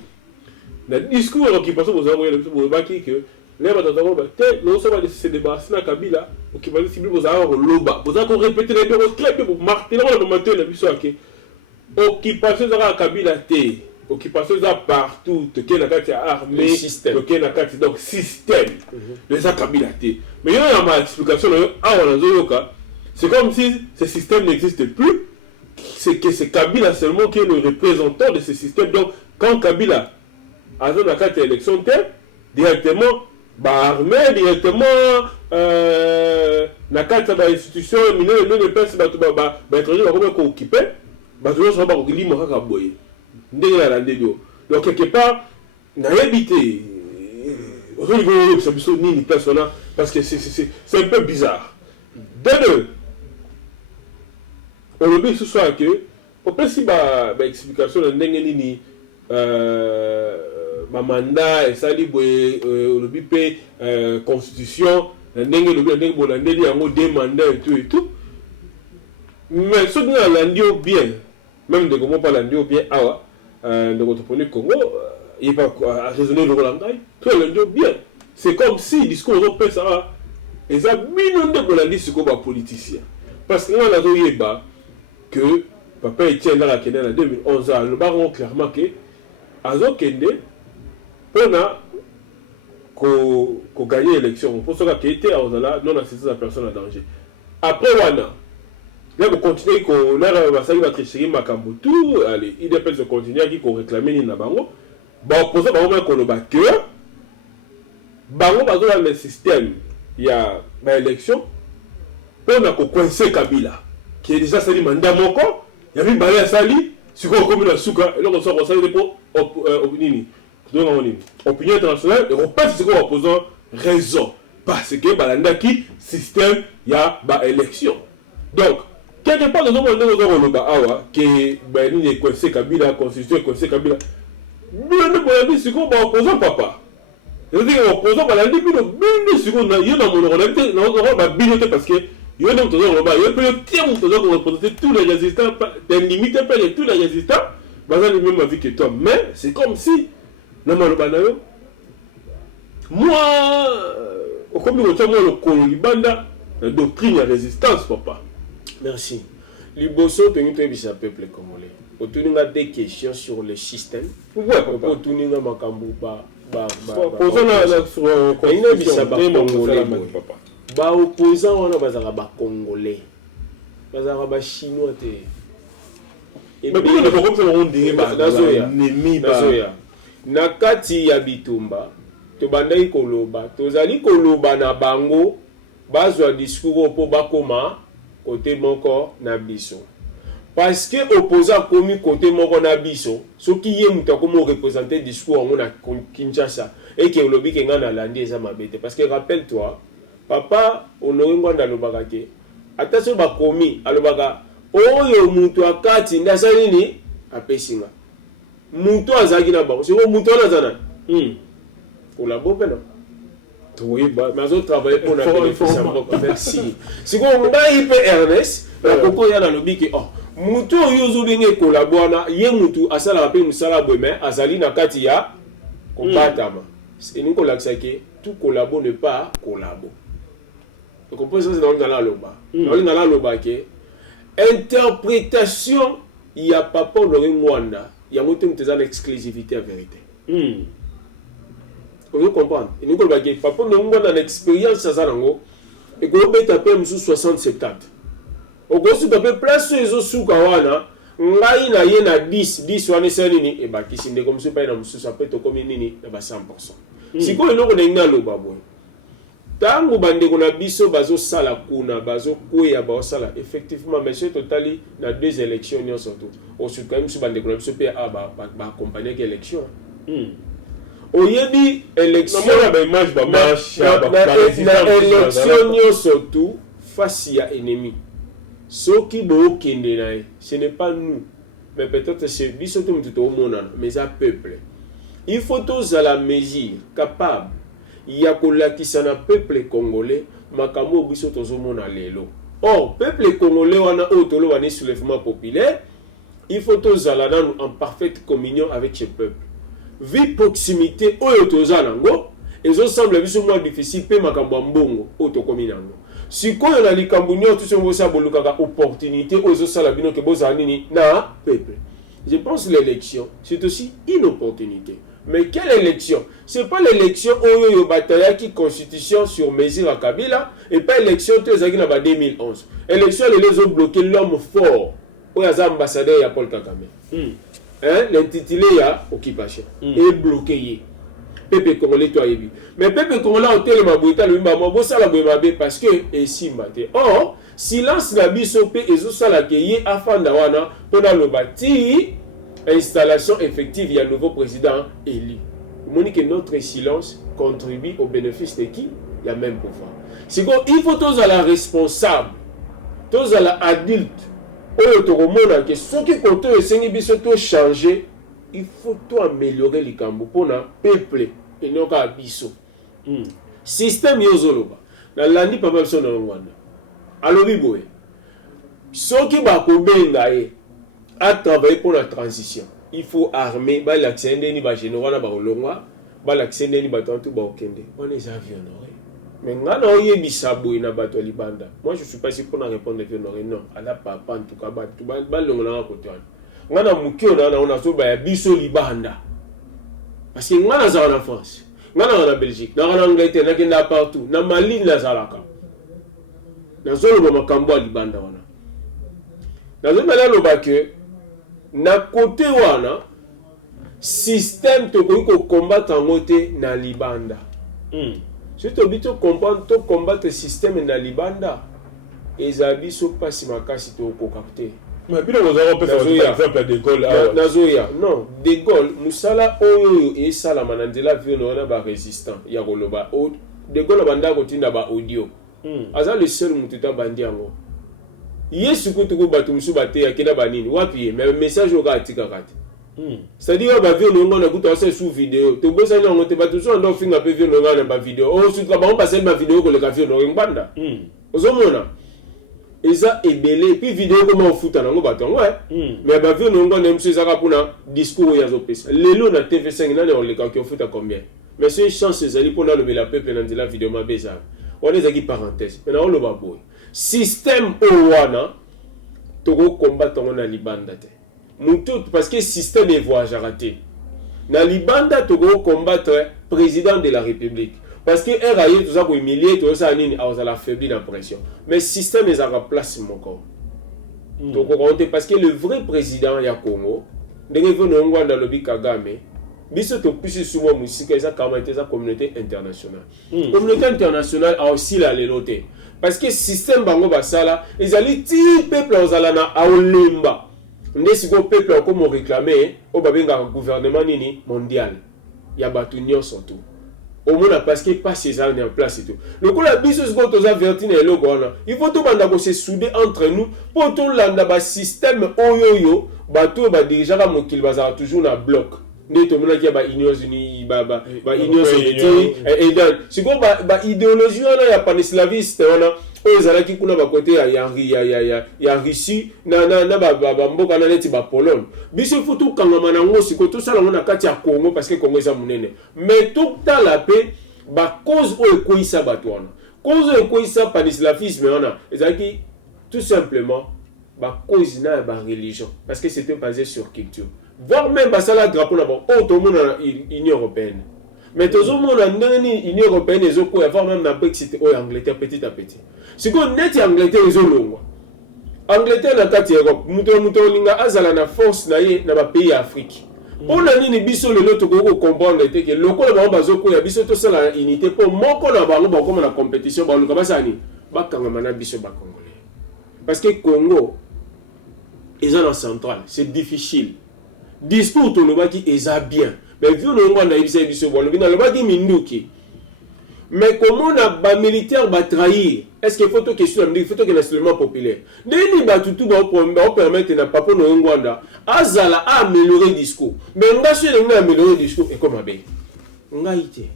na discours occupation vous avez le baki que les batantons ba te non ça va se débarrasser na Kabila occupation sili vous avez loba vous avez répéter les deux très bien pour marquer le matin na biso ke occupation za Kabila te occupation za partout te ke na kati ya armée te ke na kati donc système de za Kabila te mais il y a ma explication c'est comme si ce système n'existe plus c'est que c'est Kabila seulement qui est le représentant de ce système donc quand Kabila a dans la carte élection directement armée directement na carte ba institution mineur le pèse ba étranger ba ko occuper bato so ba ko limo kaka boye ndenge la ndedo donc quelque part na habité au niveau ça biso nini persona parce que c'est un peu bizarre de deux on le dit ce soir que au principe ba explication na ndenge nini ma mandat et ça li boye le bipé constitution na ndenge le ndenge bo la ndeli yango deux mandats et tout mais ce qui a l'andio bien même de comment pas l'andio bien awa de votre point de Congo il pas raisonner le Rolandai tout l'andio bien c'est comme si discours européen ça et ça minonde pour l'andi ce qu'on va politicien parce que on a doyeba que papa Etienne dans la Kenya en 2011 le baron clairement que azo kende pona ko gagner l'élection pour ça qu'il était à Ozala non assister la personne en danger après wana là vous continuez qu'on là va saluer votre chérie Makambutu allez il dépend de continuer à qui qu'on réclamer ni na bango ba opposé ba moment qu'on le bat que bango ba dans le système il y a ba élection on a ko coincer Kabila qui est déjà sali mandat moko il y a vu balé à sali si on comme la souka et là on sort on sali pour nini opinion internationale et on passe ce qu'on opposant raison parce que balanda qui système il y a ba élection donc quelque part nous avons le awa que ben ni coincé Kabila constitution coincé Kabila bien de dire ce qu'on va opposant papa c'est-à-dire opposant balanda bien ce qu'on a eu dans mon réalité non on va biloter parce que il y a donc toujours le bas il y a plus de tiers pour représenter tous les résistants des limites pas tous les résistants basant le même avis que toi mais c'est comme si non le banayo moi au comme le temps le Kolibanda la doctrine de résistance papa. Merci. Liboso tenu to bisa peuple congolais. Otuninga des questions sur le système. Ouais papa. Otuninga makambu ba posons la sur ina bisa ba congolais papa. Ba opposant wana bazaka ba congolais. Bazaka ba chinois te. Mais bien le comme ça on dit ba ennemi ba na kati ya bitumba to bandai koloba tozali koloba na bango bazwa discours po bakoma côté moko na biso parce que opposant komi côté moko na biso soki ye muta komo représenter discours en na Kinshasa et que lobi ke ngana landi eza mabete parce que rappelle-toi papa Honoré Ngwanda alobaka ke attention ba komi alobaka oyo mutu akati ndasa nini apesinga mutu azaki na ba siko mutu na zana collabo pena oui bah mais on travaille pour la bénéfice merci siko ngai pe Ernest la koko ya na lobi ke oh mutu oyo zobenge kolabwana ye mutu asala pe musala bweme azali na kati ya kobatama ni kolakisa ke tout collabo ne pas collabo donc on peut ça dans la loba dans la loba ke interprétation il y a papa Honoré Ngwanda il y a mutu mteza na exclusivité à vérité vous comprenez et ni kolba ke papa Honoré Ngwanda na expérience ça nango et ko beta pe musu 60 70 okosu tape place ezo suka wana ngai na ye na 10 wana esali nini ebakisi ndeko mosusu epai na mosusu ape tokomi nini na ba 100%. Sikoyo eloko ndenge naloba boye ntango bandeko na biso bazosala kuna bazokweya baosala effectivement monsieur totali na 2 élections nyonso to osuka mosusu bandeko na biso mpe baakompagnaki élection oyebi élection élection nyonso to face ya ennemi. Ce qui est ce n'est pas nous, mais peut-être c'est mais un peuple. Il faut tous à la mesure capable. Il y a un peuple congolais, makamo biso tozomona lelo. Or, peuple congolais on a autolo un soulèvement populaire. Il faut tous à la en parfaite communion avec ce peuple. Vu proximité oyo tozanango, et ça semble biso moins difficile pe makambo mbongo otokominango. Si quand on a les Camboniens, tout ce qu'on veut bolukaka opportunité aux salabino que bozanini na peuple. Je pense que l'élection, c'est aussi une opportunité. Mais quelle élection? C'est pas l'élection où il y a bataille qui constitution sur mesure à Kabila et pas l'élection que les en 2011. L'élection les ont bloqué l'homme fort. Où il y a ambassadeur ya Paul Kagame. L'intitulé ya occupation et bloqué. Pepe Congolais toi yebi mais Pepe Congolais hôtel mabouita le mama bo sala boyemabe parce que esimba te or silence na biso pe ezo sala ke ye afanda wana pona le bâti installation effective il y a nouveau président élu monique notre silence contribue au bénéfice de qui il y a même pouvoir c'est quoi il faut tous à la responsable tous à la adulte oyo to komona ke soki koto esengi biso to changer il faut tout améliorer les cambo pour na peuple et non ka biso système yozoloba na landi papa biso na Ngwanda alobi boye soki ba kobenga ye a travailler pour la transition il faut armer ba l'accende ni ba général ba olongwa ba l'accende ni ba tantu ba okende on les a vu honoré mais ngana oyebisa boye na bato libanda moi je suis pas ici pour répondre honoré non ala papa en tout cas ba longona ko twana ngana mukio na ona so ba biso libanda parce que ngana za en France ngana na Belgique na Angleterre na kenda partout na Mali na zalaka na zolo ba makambo libanda wana na zo mala loba que na côté wana système to ko combattre en moté na libanda si to bito comprendre to combattre système na libanda ezabiso pasi makasi to ko capter. Mais puis nous avons fait exemple de Gaulle. Nazoya, non, de Gaulle, Moussala Oyo et Sala Manandela Vionona ba résistant. Yagoloba, de Gaulle banda kotinda ba audio. Aza le seul mututa bandi ango. Yesu kutuku batumsu bate yakina banini. Wapi mais message au atika kati. C'est-à-dire ba Vionona na kuta ose sous vidéo. To bosa na ngote batusu ndo finga pe Vionona na ba vidéo. Oh su ka ba passer ma vidéo ko le ka Vionona ngbanda. Ozomona. Et ça est belé et puis vidéo comment on fout en bâton ouais mais bah vu non on aime ces arabes discours ya zopes les lots na TV5 na on les cas qui fout à combien mais c'est chance ces ali pour le la peuple dans la vidéo ma beza on les a qui parenthèse maintenant on le va boy système au wana to combattre on a libanda te mutu parce que système est voyage raté na libanda to combattre président de la République. Parce que RAI, tout ça pour humilier, tout ça, a la faibli la pression. Mais le système est à la place, mon corps. Donc, parce que le vrai président, il y a Congo, dans le Kagame, biso to puisse souvent musique ça kamate ça communauté internationale communauté internationale a aussi la leloté parce que système bango basala ils allaient ti peuple ozalana a olemba ndesi ko peuple comme réclamer au babenga gouvernement nini mondial ya batu nyonso tout au moins parce que pas ces années en place et tout le coup la biso ce qu'on a verti na eloko wana il faut tout banda ko se souder entre nous pour tout landa ba système oyoyo batu ba déjà ka mokili bazala toujours na bloc ndeto mona ki ba Unions Unies ba Union soviétique et dans c'est quoi ba idéologie wana ya panislaviste wana oyo ezalaki kuna ba côté ya Russie na ba mboka na neti ba Pologne biso faut tout kangama nango siko tout ça na kati ya Congo parce que Congo eza munene mais tout ta la paix ba cause oyo ekoisa bato wana cause oyo ekoisa panislavisme wana ezalaki tout simplement ba cause na ba religion parce que c'était basé sur culture voire même basala drapeau na bon tout le monde na Union européenne mais tout le monde na Union européenne ezoko ya voire même na Brexit au Angleterre petit à petit c'est que net Angleterre ezolongwa Angleterre na kati Europe muto linga azala na force na ye na ba pays Afrique on a nini biso lelo to ko comprendre que lokola ba bazoko ya biso to sala unité pour moko na bango ba comme na compétition ba luka basani ba kangama na biso ba congolais parce que Congo est en centrale c'est difficile discours to le baki eza bien mais vu no ngwana ibisa biso bo le bina le baki minduki mais comment on a ba militaire ba trahir est-ce qu'il faut to question il faut to que nationalement populaire deni ba tutu ba permettre na papa no ngwanda azala améliorer discours mais ngaso le améliorer discours et comme abe ngaite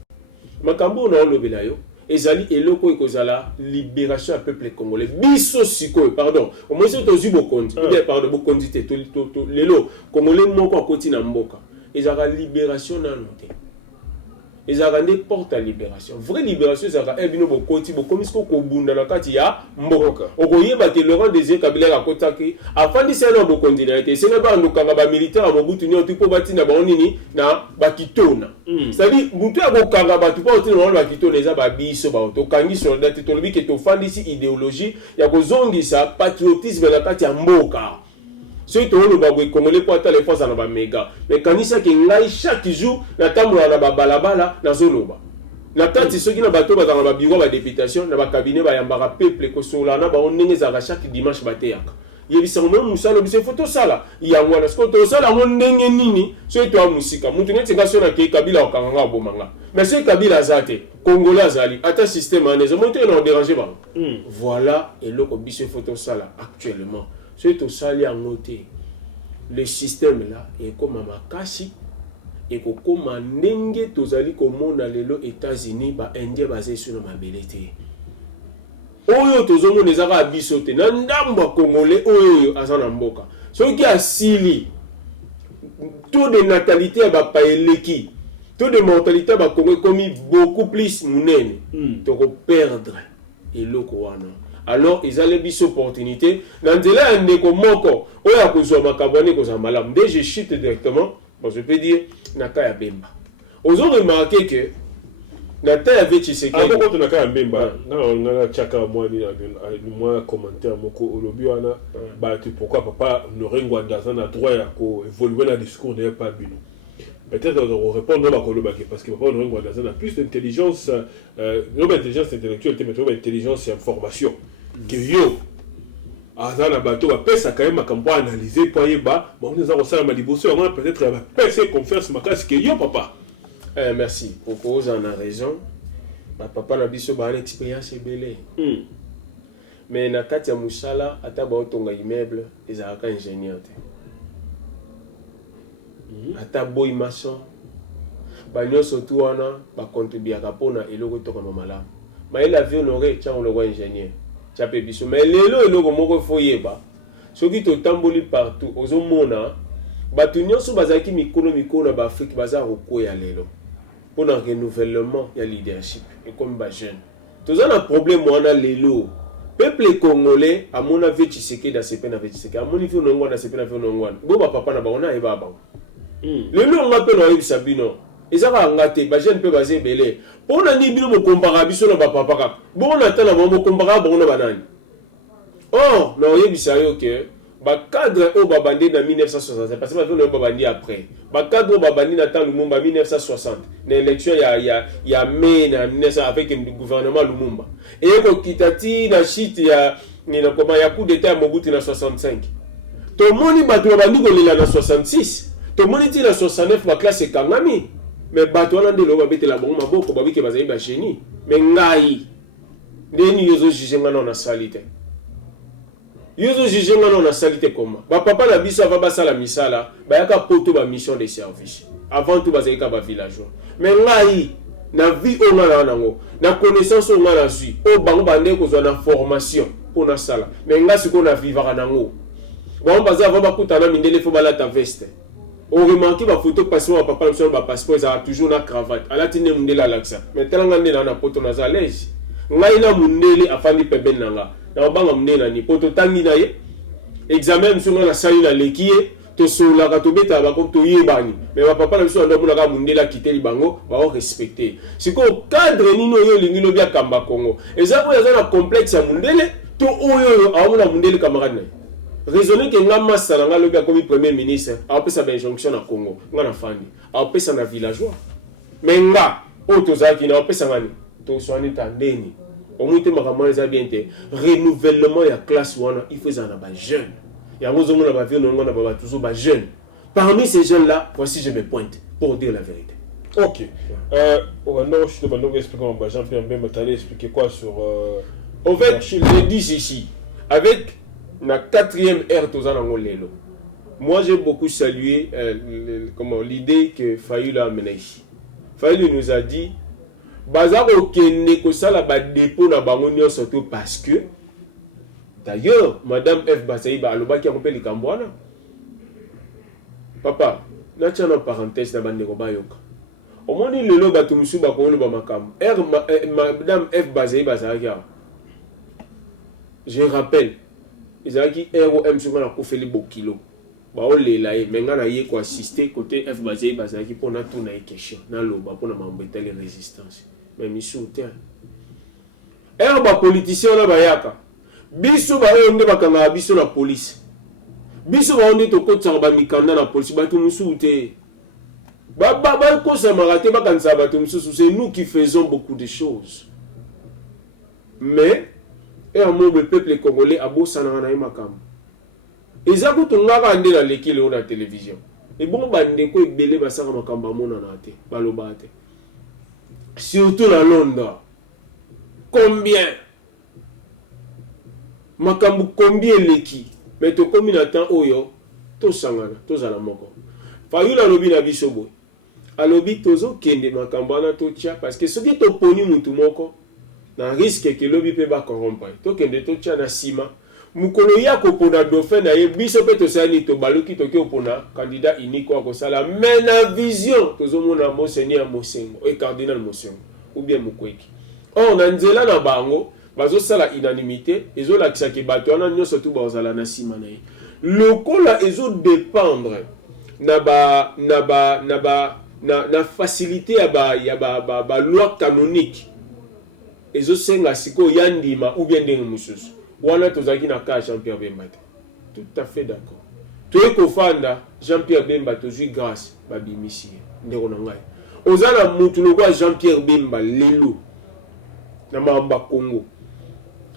makambo na lobela yo ezali eloko ekozala libération à peuple congolais biso siko pardon au moins to zibo kondi pardon bokondi te to lelo congolais moko akoti na mboka ezala libération na noté ezala des portes à libération vraie libération ezala ebino bokoti bokomisko ko bunda na kati ya mboka okoyeba ke Laurent Désiré Kabila akotaki afandi sena bokondi na ete sena ba ndokanga ba militaire mobutu ni otipo batina ba onini na bakitona c'est-à-dire mutu akokanga batu pa otina na bakitona eza ba biso ba otokangi soldat te tolobi ke to fandi si idéologie ya kozongisa patriotisme na kati ya mboka ceux qui ont le congolais pour atteindre les forces dans la méga mais quand il sait qu'il chaque jour na tambola na balabala na zoloba na kati ceux qui na bateau dans la bureau de députation na ba cabinet ba yambara peuple ko sola na ba onenge za chaque dimanche bateaka yebisa mo musalo bise photo sala yango na sko to sala ndenge nini ceux to musika mutu neti ngaso na ke Kabila okanga bomanga mais c'est Kabila zate congolais azali ata système anezo monter na déranger ba voilà et loko bise photo sala actuellement c'est au salaire noté le système là est comme makasi et comme ndenge tozali komona lelo États-Unis ba indien basé sur ma belete oyo tozomona ezaka bisote na ndamba congolais oyo azana mboka ce qui a sili taux de natalité ba paeleki taux de mortalité ba Congo commis beaucoup plus munene to perdre eloko wana alors ils allaient bis opportunité dans là ndeko moko oya kozwa makabone koza malamu dès je chute directement bon je peux dire naka ya Bemba ils ont remarqué que nata ya vechi sekeli quand on naka ya Bemba na chaka moi commentaire moko olobi wana ba tu pourquoi papa Norengo Ndaza na droit ya ko évoluer na discours n'est pas bino peut-être on répond non parce que papa Norengo Ndaza a plus d'intelligence non intelligence intellectuelle mais intelligence et information que yo azana bato ba pesa quand même makambo analyser pour yeba bon nous avons ça maliboso on peut-être ba pesa confiance makasi que yo papa merci pour cause en a raison ma papa na biso ba expérience ebele mais na kati ya musala ata ba otonga immeuble ezalaka ingénieur te ata boy maçon ba nyonso tu wana ba contribuer pona eloko to kama malamu ma il a vu honorer tiens le roi ingénieur chape biso mais lelo eloko moko foyeba soki to tamboli partout ozomona batu nyonso bazaki mikolo na ba Afrique baza rokoya lelo pour un renouvellement ya leadership et comme ba jeune toza na problème wana lelo peuple congolais a mon avis Tshisekedi da sepe na Tshisekedi a mon avis onongwa na sepe na onongwa bo ba papa na ba ona eba ba lelo on appelle na Sabino ezaka ngate ba jeune pe bazé belé pour na ni bino mo compara biso na ba papa ka bon na tala mo compara ba ona banani oh na oyebisa yo que cadre au babandi en 1960 parce que le babandi après cadre au babandi dans Lumumba 1960 l'élection il y a mai avec le gouvernement Lumumba et ko kitati na shit ya coup d'état Mobutu na 65 to moni bato babandi ko lila na 66 to moni ti na 69 ba classe kangami mais bato wana ndelo babetela bongo maboko babike bazali ba génie mais ngai ndeni yozo juger ngana na salite yozo juger ngana na salite comment ba papa na biso ava basala misala bayaka poto ba mission de service avant tout bazali ka ba villageois mais ngai na vie o ngana nango na connaissance o ngana zui o bango bande ko zo na formation pour na sala mais ngai siko na vivre nango ba baza ava bakutana mindele fo balata veste on remarque ba photo passeport papa sur ba passeport ça a toujours na cravate ala tine mundela laksa mais telanga ndena na poto na za lège ngai na mundele afandi pembeni nanga na banga mundela ni poto tangi na ye examen msunga na sali na lekie to sola ka to beta ba ko to yebani mais ba papa na biso ndo muna ka mundela kiteli bango ba o respecter siko cadre nino yo lingilo bia kamba Congo ezako ya na complexe ya mundele to oyo awona mundele camarade na raisonner que nga massa nga lobi comme premier ministre a pesa ba injonction na Congo nga na fandi a pesa na villageois mais nga o to zaki na pesa ngani to soani tandeni au moins te makamana za bien te renouvellement ya classe wana il faut ça na ba jeune ya ngozo mona ba vie non na ba toujours ba jeune parmi ces jeunes là voici je me pointe pour dire la vérité. Ok. Non, je te demande d'expliquer comment Jean-Pierre Bemba t'allais expliquer quoi sur en fait je le dis ici avec la 4e ère tozana lelo. Moi j'ai beaucoup salué l'idée que Fayulu a amené ici. Fayulu nous a dit bazaro kende ko sala ba dépôt na bango nyonso surtout parce que d'ailleurs madame F Basaïba alobaki akope likambwana. Papa, na tchana parenthèse na bande ko bayoka. Au moins lelo bato musu ba ko lo ba makambo. Madame F Basaïba zaki. Je rappelle ezaki ROM sur la kofeli bokilo ba olela e menga na ye ko assister côté F basé bazaki pona tout na question na loba pona mambeta les résistance mais misu te ba politicien na bayaka biso ba onde bakanga biso na police biso ba onde to kotsa ba mikanda na police ba tout musu te ba ko sa marate ba kansa ba tout musu c'est nous qui faisons beaucoup de choses mais et un mot le peuple congolais a beau s'en makam. Et ça coûte un garde dans l'équipe de la télévision. Et bon, bande ko ebele ba saka makamba mona na te, balobate. Surtout dans Londres. Combien makambu combien leki mais to komi na temps oyo to sangana to zala moko. Fayulu alobi na biso boy. Alobi tozo kende makambo na to tia parce que ce qui to poni mutu moko na risque que lobi pe ba corrompre to kende to tia na sima mukolo ya ko pona dauphin na ye biso pe to sani to baluki to ke pona candidat unique ko sala mais na vision tozo mona monseigneur Mosengo et cardinal Mosengo ou bien Mukweki on na nzela na bango bazo sala unanimité ezo la kisaki bato na nyonso to ba zala na sima na ye lokola ezo dépendre na facilité ya ba loi canonique ezo senga siko yandima ou bien ndenge mususu wana tozaki na ka Jean-Pierre Bemba tout à fait d'accord to ekofanda Jean-Pierre Bemba tozui grâce babimisi ndeko na ngai ozala mutu lokwa Jean-Pierre Bemba lelo na mamba Congo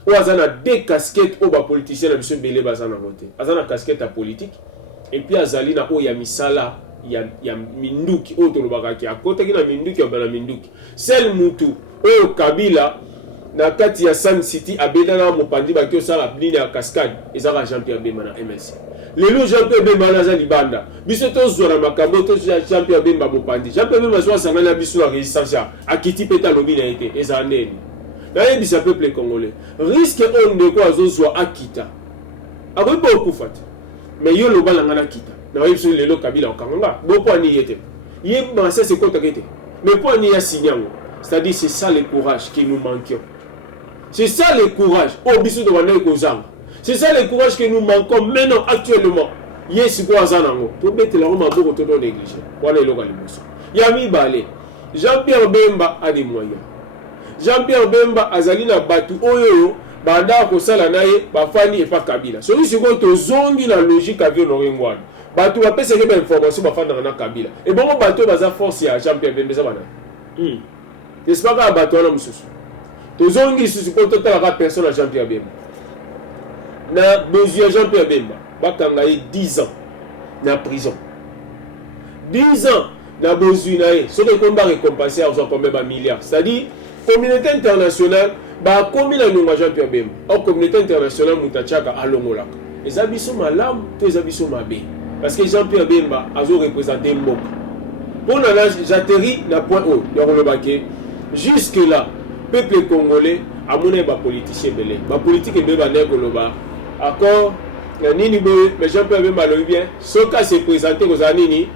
o azana deux casquettes o ba politicien na biso belé bazana voter azana casquette à politique et puis azali na o ya misala ya minduki o to lobaka ki akota ki na minduki ya bana minduki sel mutu o Kabila na kati ya Sun City abeda na mopandi ba kyo sala nini ya cascade ezaka Jean-Pierre Bemba na MLC lelo Jean-Pierre Bemba na za libanda biso to zora makambo to Jean-Pierre Bemba mopandi Jean-Pierre Bemba so sangana biso na résistance akiti peta lobi na été ezandeni na yebisa peuple congolais risque on de quoi azozwa akita akoyi po okufata mais yo lobala ngana kita na yebisa lelo Kabila okanga bo po ani yete yeba ça c'est quoi takete mais po ani ya sinyango c'est-à-dire c'est ça le courage que nous manquons. C'est ça le courage. Au bisu de Wanda Kozang. C'est ça le courage que nous manquons maintenant actuellement. Yes quoi zanango. To bete la roma boko to négligé. Voilà le local émotion. Yami balé. Jean-Pierre Bemba a des moyens. Jean-Pierre Bemba azali na batu oyo banda kosala na ye bafandi epa Kabila soki sikoyo tozongi na logique avi Honoré Ngwana bato bapesaki bainformation bafandaka na Kabila ebongo bato baza force ya Jean-Pierre Bemba eza bana n'est-ce pas kaka bato wana mosusu tozongi lisusu mpo totalaka personne ya Jean-Pierre Bemba na besoin ya Jean-Pierre Bemba bakanga ye 10 ans na prison 10 ans na besoin na ye soki ekomba récompenser azwa combien ba milliards c'est-à-dire communauté internationale bakomi na niongo ya Jean-Pierre Bemba or communauté internationale moto atiaka alongolaka eza biso malamu to eza biso mabe parce que Jean-Pierre Bemba azoreprésente mboka mpona na j'atterri na point oyo ya koloba ke jusque là peuple congolais amona bapoliticien ebele bapolitique ebele bandai koloba accord na nini boye mais Jean-Pierre Bemba alobi bien soki aseprésente kozala nini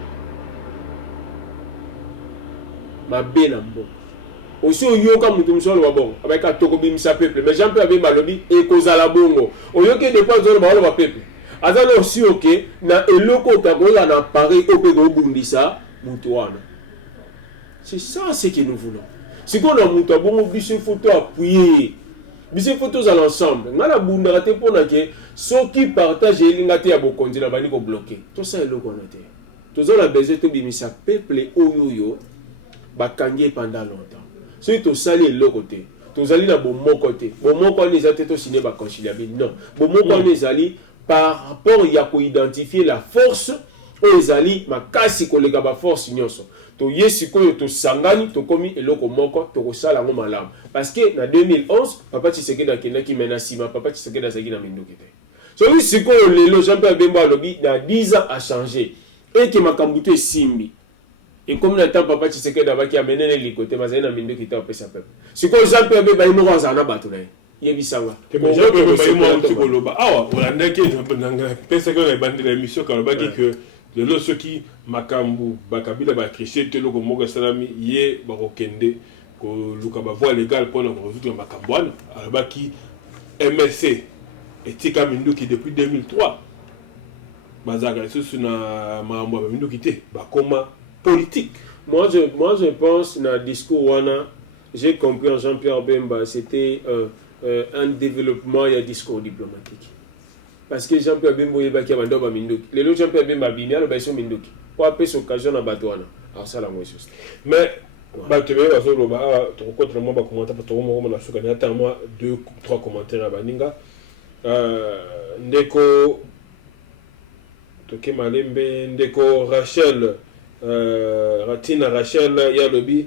mabe na mboka aussi oyoka mutu mosu aloba bongo abaki tokobimisa peuple mais Jean-Pierre Bemba alobi ekozala bongo oyoki depuis ozoloba oloba peuple aza na aussi oke na eloko okakozala na pareil oyo mpe kobundisa mutu wana c'est ça ce que nous voulons sikoyo na mutu abongo biso photo appuye biso photo ozala ensemble ngai nabundaka te mpona ke soki partage elinga te ya bokonzi na bandi kobloke tosala eloko wana te toza na besoin tobimisa peuple oyo bakangi pendant longtemps soki tosali eloko te tozali na bomoko te bomoko wana eza te tosine baconciliable non bomoko wana ezali par rapport ya koidentifier la force oyo ezali makasi koleka baforce nyonso toye sikoyo tosangani tokomi eloko moko tokosala yango malamu parce que na 2011 papa Tshisekedi akendaki mena nsima papa Tshisekedi azalaki na minduki te soki sikoyo lelo Jean-Pierre Bemba alobi na 10 ans a changé eke makambo te esimbi ekomi na temps papa Tshisekedi abaki amenene likote bazali na minduki te apesa pepe sikoyo Jean-Pierre Bemba ye moko azala na bato na ye yebisanga Jean-Pierre Bemba ye moko koloba awa olandaki pesaki na ebandi na émission kalobaki que lelo soki makambu bakabila batriche te eloko moko esalami ye bakokende koluka bavoi légal mpona koresoudre makambo wana alobaki MSC etika minduki depuis 2003 bazalaka lisusu na makambo ya baminduki te bakoma politique. Moi je pense na discours wana j'ai compris en Jean-Pierre Bemba c'était un développement et un discours diplomatique. Parce que Jean-Pierre Bemba yebaki abando ba minduki. Lelo Jean-Pierre Bemba bimi alo baiso minduki. Pour appeler occasion na bato wana. Alors ça la moi juste. Mais bato be bazo loba to contre moi ba commentaire to mo na suka na moi 2-3 commentaires baninga. Ndeko Toke Malembe ndeko Rachel Ratina Rachel Yalobi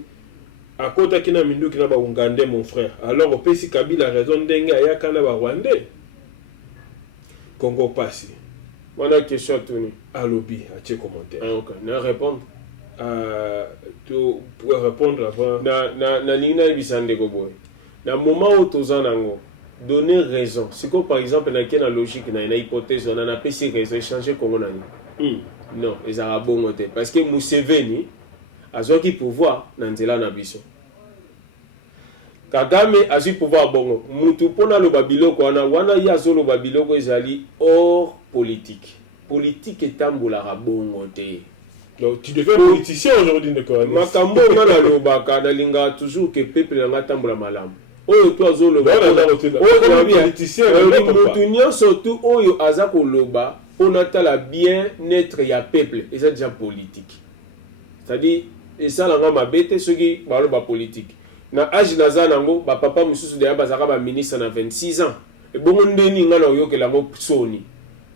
akota kina minduki na ba ungande mon frère. Alors au pesi Kabila raison ndenge ayaka na ba Rwandais. Congo passé. Voilà question à Tony. Alobi, à tes commentaires. Ah, ok. Na répondre. Tu peux répondre avant. Na lingna bisande ko boy. Na moment où tozanango donner raison. C'est comme par exemple na kena logique na hypothèse on a PC raison changer Congo na ni. Non, les arabes ont été parce que Museveni a qui pouvoir na nzela na biso. Kagame a su pouvoir bongo mutu pona lo babiloko wana yazo lo babiloko ezali hors politique etambola bongo te. Donc tu deviens politicien aujourd'hui de quoi makambo na lo baka na linga toujours que peuple na tambola malamu oyo to azo lo politicien mutu nyonso tu oyo aza ko loba on atala bien-être ya peuple et ça déjà politique c'est-à-dire et ça la mabete ceux qui parlent ba politique. Na âge naza nango ba papa mususu de bazaka ba ministre na 26 ans et bongo ndeni ngana oyokela ngo soni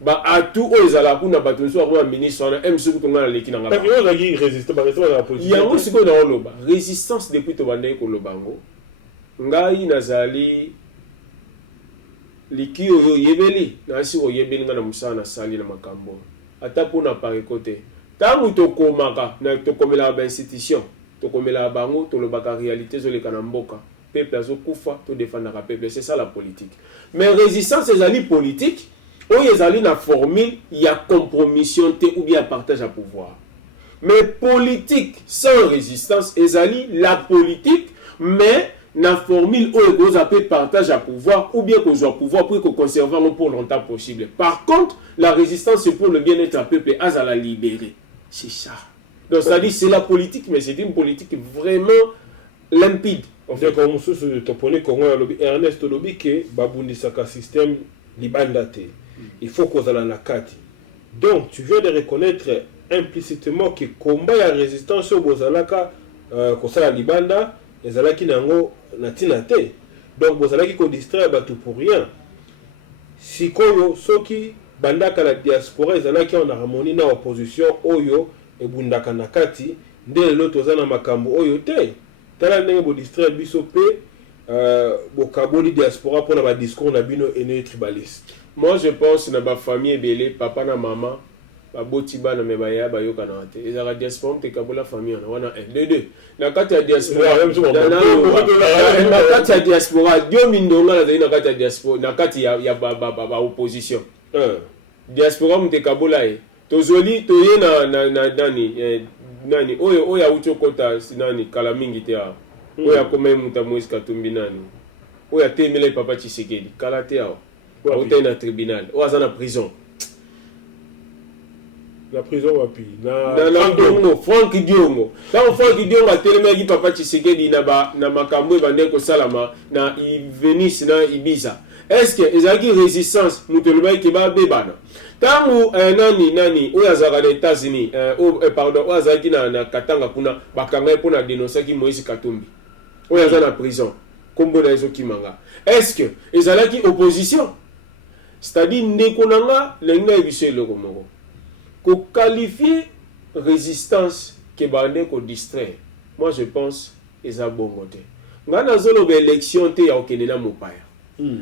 ba atu o ezala kuna bato so ko ministre na msuku to ngana leki nanga ba yo za ki résister ba rester na politique yango siko na oloba résistance depuis to bandai ko lobango ngai nazali liki oyo yebeli na si o yebeli ngana musana sali na makambo ata pona pare côté tangu to komaka na to komela ba institution tokomela bango tolobaka réalité zoleka na mboka peuple azokufa to défendre la peuple c'est ça la politique mais résistance ezali politique ou ezali na formule ya compromission te ou bien partage à pouvoir mais politique sans résistance ezali la politique mais na formule ou goes appelé partage à pouvoir ou bien qu'on pouvoir pour qu'on conserve pour longtemps possible. Par contre la résistance c'est pour le bien-être du peuple à la libérer, c'est ça. Donc, ça dit c'est la politique, mais c'est une politique vraiment limpide. En fait, comme sous de toponé Congo, Ernest Lobi que babundisaka système libandate. Il faut qu'on aille la kati. Donc, tu viens de reconnaître implicitement que combat et résistance au Bozalaka, qu'on la libanda, les alaki nango natinate. Donc, Bozalaki qu'on distrait tout pour rien. Si koyo soki bandaka la diaspora, les alaki en harmonie na opposition oyo et bundaka nakati, dès l'autre zana makambo oyo te. Tala ndenge bo distrait biso pe bo kaboli diaspora pour na discours na bino ene tribaliste. Moi je pense na ba famille belé papa na maman ba botiba na mebaya ba yoka na te. Ezaka diaspora te kabola famille na wana un de deux. Na kati ya diaspora na kati ya diaspora dio mindonga na kati ya diaspora na kati ya ba opposition. Diaspora mte kabola e. Tozoli toye na nani oya ucho kota sinani kala mingi te a oya kome muta Moïse Katumbi nani oya temele papa Tshisekedi kala te a oya na tribunal oya za na prison wapi na Franck Diongo donc Franck Diongo atelemaki papa Tshisekedi na makambo bande ko salama na Venice na Ibiza. Est-ce que ezaki résistance mutelomai ke ba bebana tangu nani oyo azalaka na États-Unis pardon oyo azalaki na Katanga kuna bakanga mpo na dénoncaki Moïse Katumbi oyo aza na prison kombo na ezokimanga. Est-ce que ezalaki opposition? C'est-à-dire ndeko nanga lenga ebiso eloko moko ko qualifier résistance ke bande ko distraire. Moi je pense eza bongo te ngana zoloba élection te ya okende na mopaya.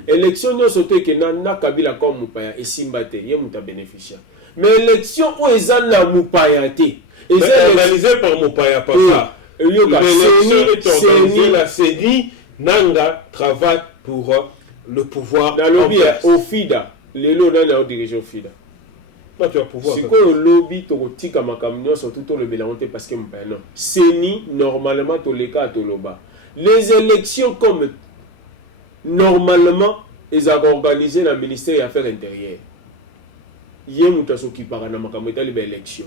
Élection nyonso te ke na Kabila comme mupaya esimba te ye muta bénéficiaire. Mais élection o eza na mupaya te organisé par mupaya papa. L'élection est organisée la CENI nanga travaille pour le pouvoir. Dans le lobby au FIDA, les lots dans la dirigeant FIDA. Non, tu as pouvoir. Si quoi le lobby to tika makamnyo surtout to le bélanté parce que mupaya non. CENI normalement to les cas to loba. Les élections comme normalement, ils ont organisé le ministère des Affaires intérieures. Il y a des gens qui parlent de l'élection.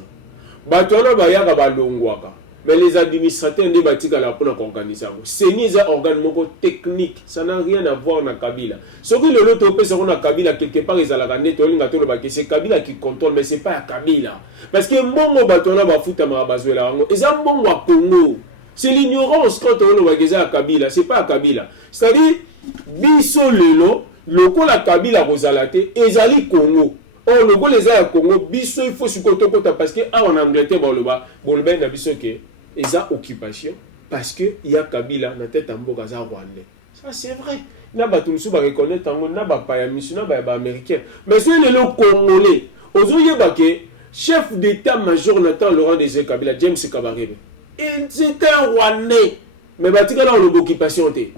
Mais les administrateurs ne sont pas pour organiser. C'est un organe technique. Ça n'a rien à voir avec Kabila. Ce qui est le lot sur Kabila, quelque part, ils ont c'est Kabila qui contrôle, mais ce n'est pas Kabila. Parce que mon bâton va foutre à Bazuela. Ils ont bon Congo. C'est l'ignorance quand on va à Kabila. Ce n'est pas Kabila. C'est-à-dire, biso lelo lokola Kabila rozalate ezali Congo. Or loko les a Congo biso il faut sukotokota parce que en Angleterre boloba na biso ke eza occupation parce que il y a Kabila na tête mboka za Rwandais. Ça c'est vrai. Na ba tumsu ba reconnaître tango na ba pa ya mission na ba américain. Mais c'est le congolais. Ozoye ba ke chef d'état-major Nathan Laurent Désiré Kabila James Kabarebe. C'était un Rwandais. Mais batika na l'occupation té.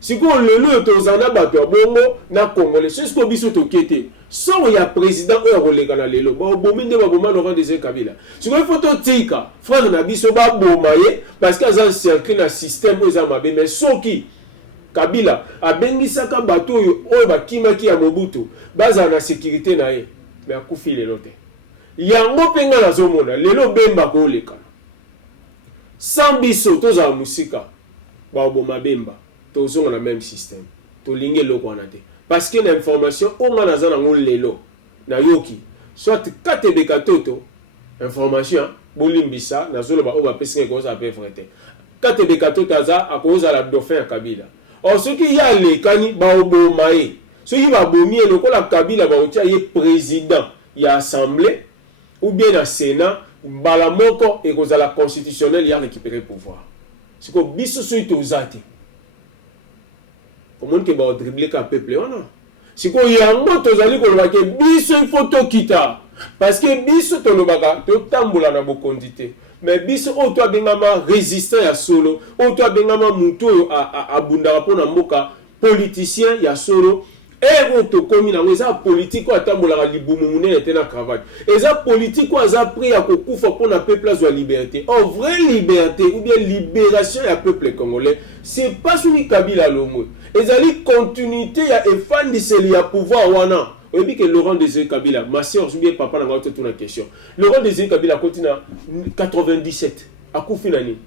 Si vous le tozana bato bongo na congolais c'est ce que biso to kete so ya président o rolega na lelo ba bominde ba boma Laurent Désiré Kabila si vous photo tika frère na biso ba bomaye parce que azan cercle na système oza mabe mais soki Kabila abengisaka bato oyo bakimaki ya Mobutu baza na sécurité na ye mais akufi lelo te yango penga na zomona lelo bemba ko leka sans biso toza musika ba boma bemba tous ont le même système. Tout ligne le parce que l'information on a dans un lelo na yoki soit 4 bekatoto information bolimbisa na zolo ba oba pesa ko za pe frete 4 bekatoto za a cause la dauphin à Kabila. Or ce qui y a les kani ba obomae ce qui va bomie le ko la Kabila ba otia ye président il y a assemblée ou bien la Sénat balamoko et cause la constitutionnelle il y a récupéré pouvoir. C'est que biso suite aux athées. Comment que va dribbler ka peuple non si ko yango tozali ko lobaka biso il faut to kita parce que biso to lobaka to tambola na bokondité mais biso o to bengama résistant ya solo o to bengama muto a bundaka pona mboka politicien ya solo et to komi na ngeza politique o tambola libumu munene te na cravate eza politique o aza pris ya kokufa pona peuple azwa liberté en vraie liberté ou bien libération ya peuple congolais c'est pas suni Kabila lomo ezali continuité ya efandiseli ya pouvoir wana oyebi que Laurent Désiré Kabila ma sœur ou bien papa na ngauté toute la question Laurent Désiré Kabila continue 97 akufi nani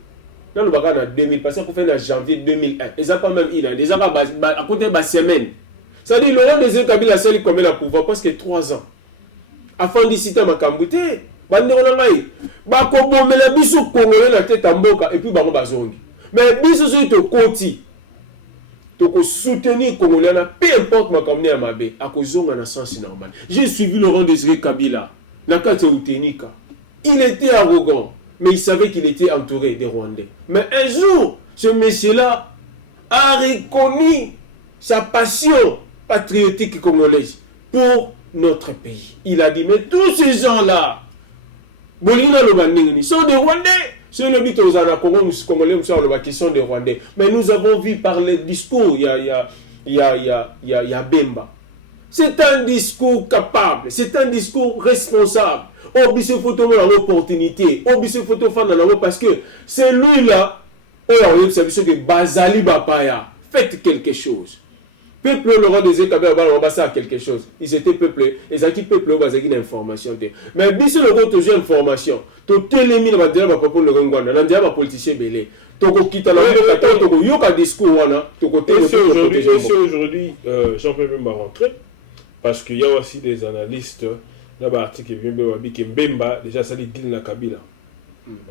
dans le bagarre en 2000 parce qu'on fait en janvier 2001 et ça pas même il a déjà à côté de la semaine ça dit Laurent Désiré Kabila seul comme la pouvoir presque 3 ans afin d'ici à Makambouté bandeko na ngai ba ko bomela biso congolais na tête en mboka et puis bango bazongi mais biso so to koti to ko soutenir congolais na peu importe makamne ya mabe akozonga na sens normal. J'ai suivi Laurent Désiré Kabila na kati utenika il était arrogant mais il savait qu'il était entouré des Rwandais. Mais un jour, ce monsieur-là a reconnu sa passion patriotique congolaise pour notre pays. Il a dit, mais tous ces gens-là, sont des Rwandais. C'est le but aux Congolais qui sont des Rwandais. Mais nous avons vu par les discours, il y a Bemba. C'est un discours capable, c'est un discours responsable. Oh, il faut tomber dans l'opportunité. Oh, il faut tomber dans parce que c'est lui-là. Oh, il faut que Bazali Bapaya. Faites quelque chose. Peuple Laurent Désiré Kabila a quelque chose. Ils étaient peuplés. Ils ont peuplé au une information. Mais si le rôle toujours information, tu t'élimines le diable pour le Rwanda, le diable politicien belé. Tu quittes le discours. Aujourd'hui, Jean-Pierre m'a rentré parce qu'il y a aussi des analystes. Là-bas, article Mbemba, déjà, ça dit deal na Kabila.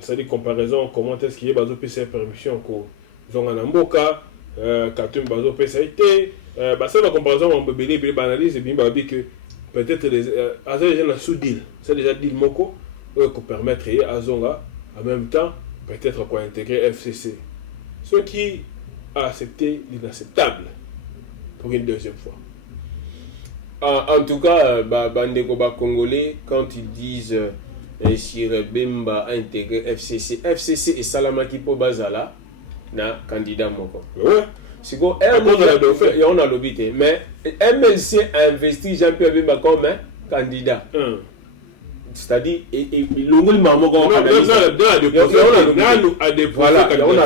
Ça dit comparaison, comment est-ce qu'il y a besoin de faire permission qu'ils ont un amboka, Katum Bazo PSAIT, ça la comparaison, on peut bien analyse et bien que peut-être les gens sous-deal, c'est déjà deal Moko, qui permettre à Zonga, en même temps, peut-être quoi intégrer FCC. Ce qui a accepté l'inacceptable pour une deuxième fois. En tout cas, Bandeko Congolais, quand ils disent Sir Bemba a intégré FCC, FCC et Salamaki Po Bazala, na candidat Moko. Ouais. C'est quoi, on a l'obité, mais MLC a investi Jean-Pierre Bemba comme candidat. C'est-à-dire, l'ongol Mamoko a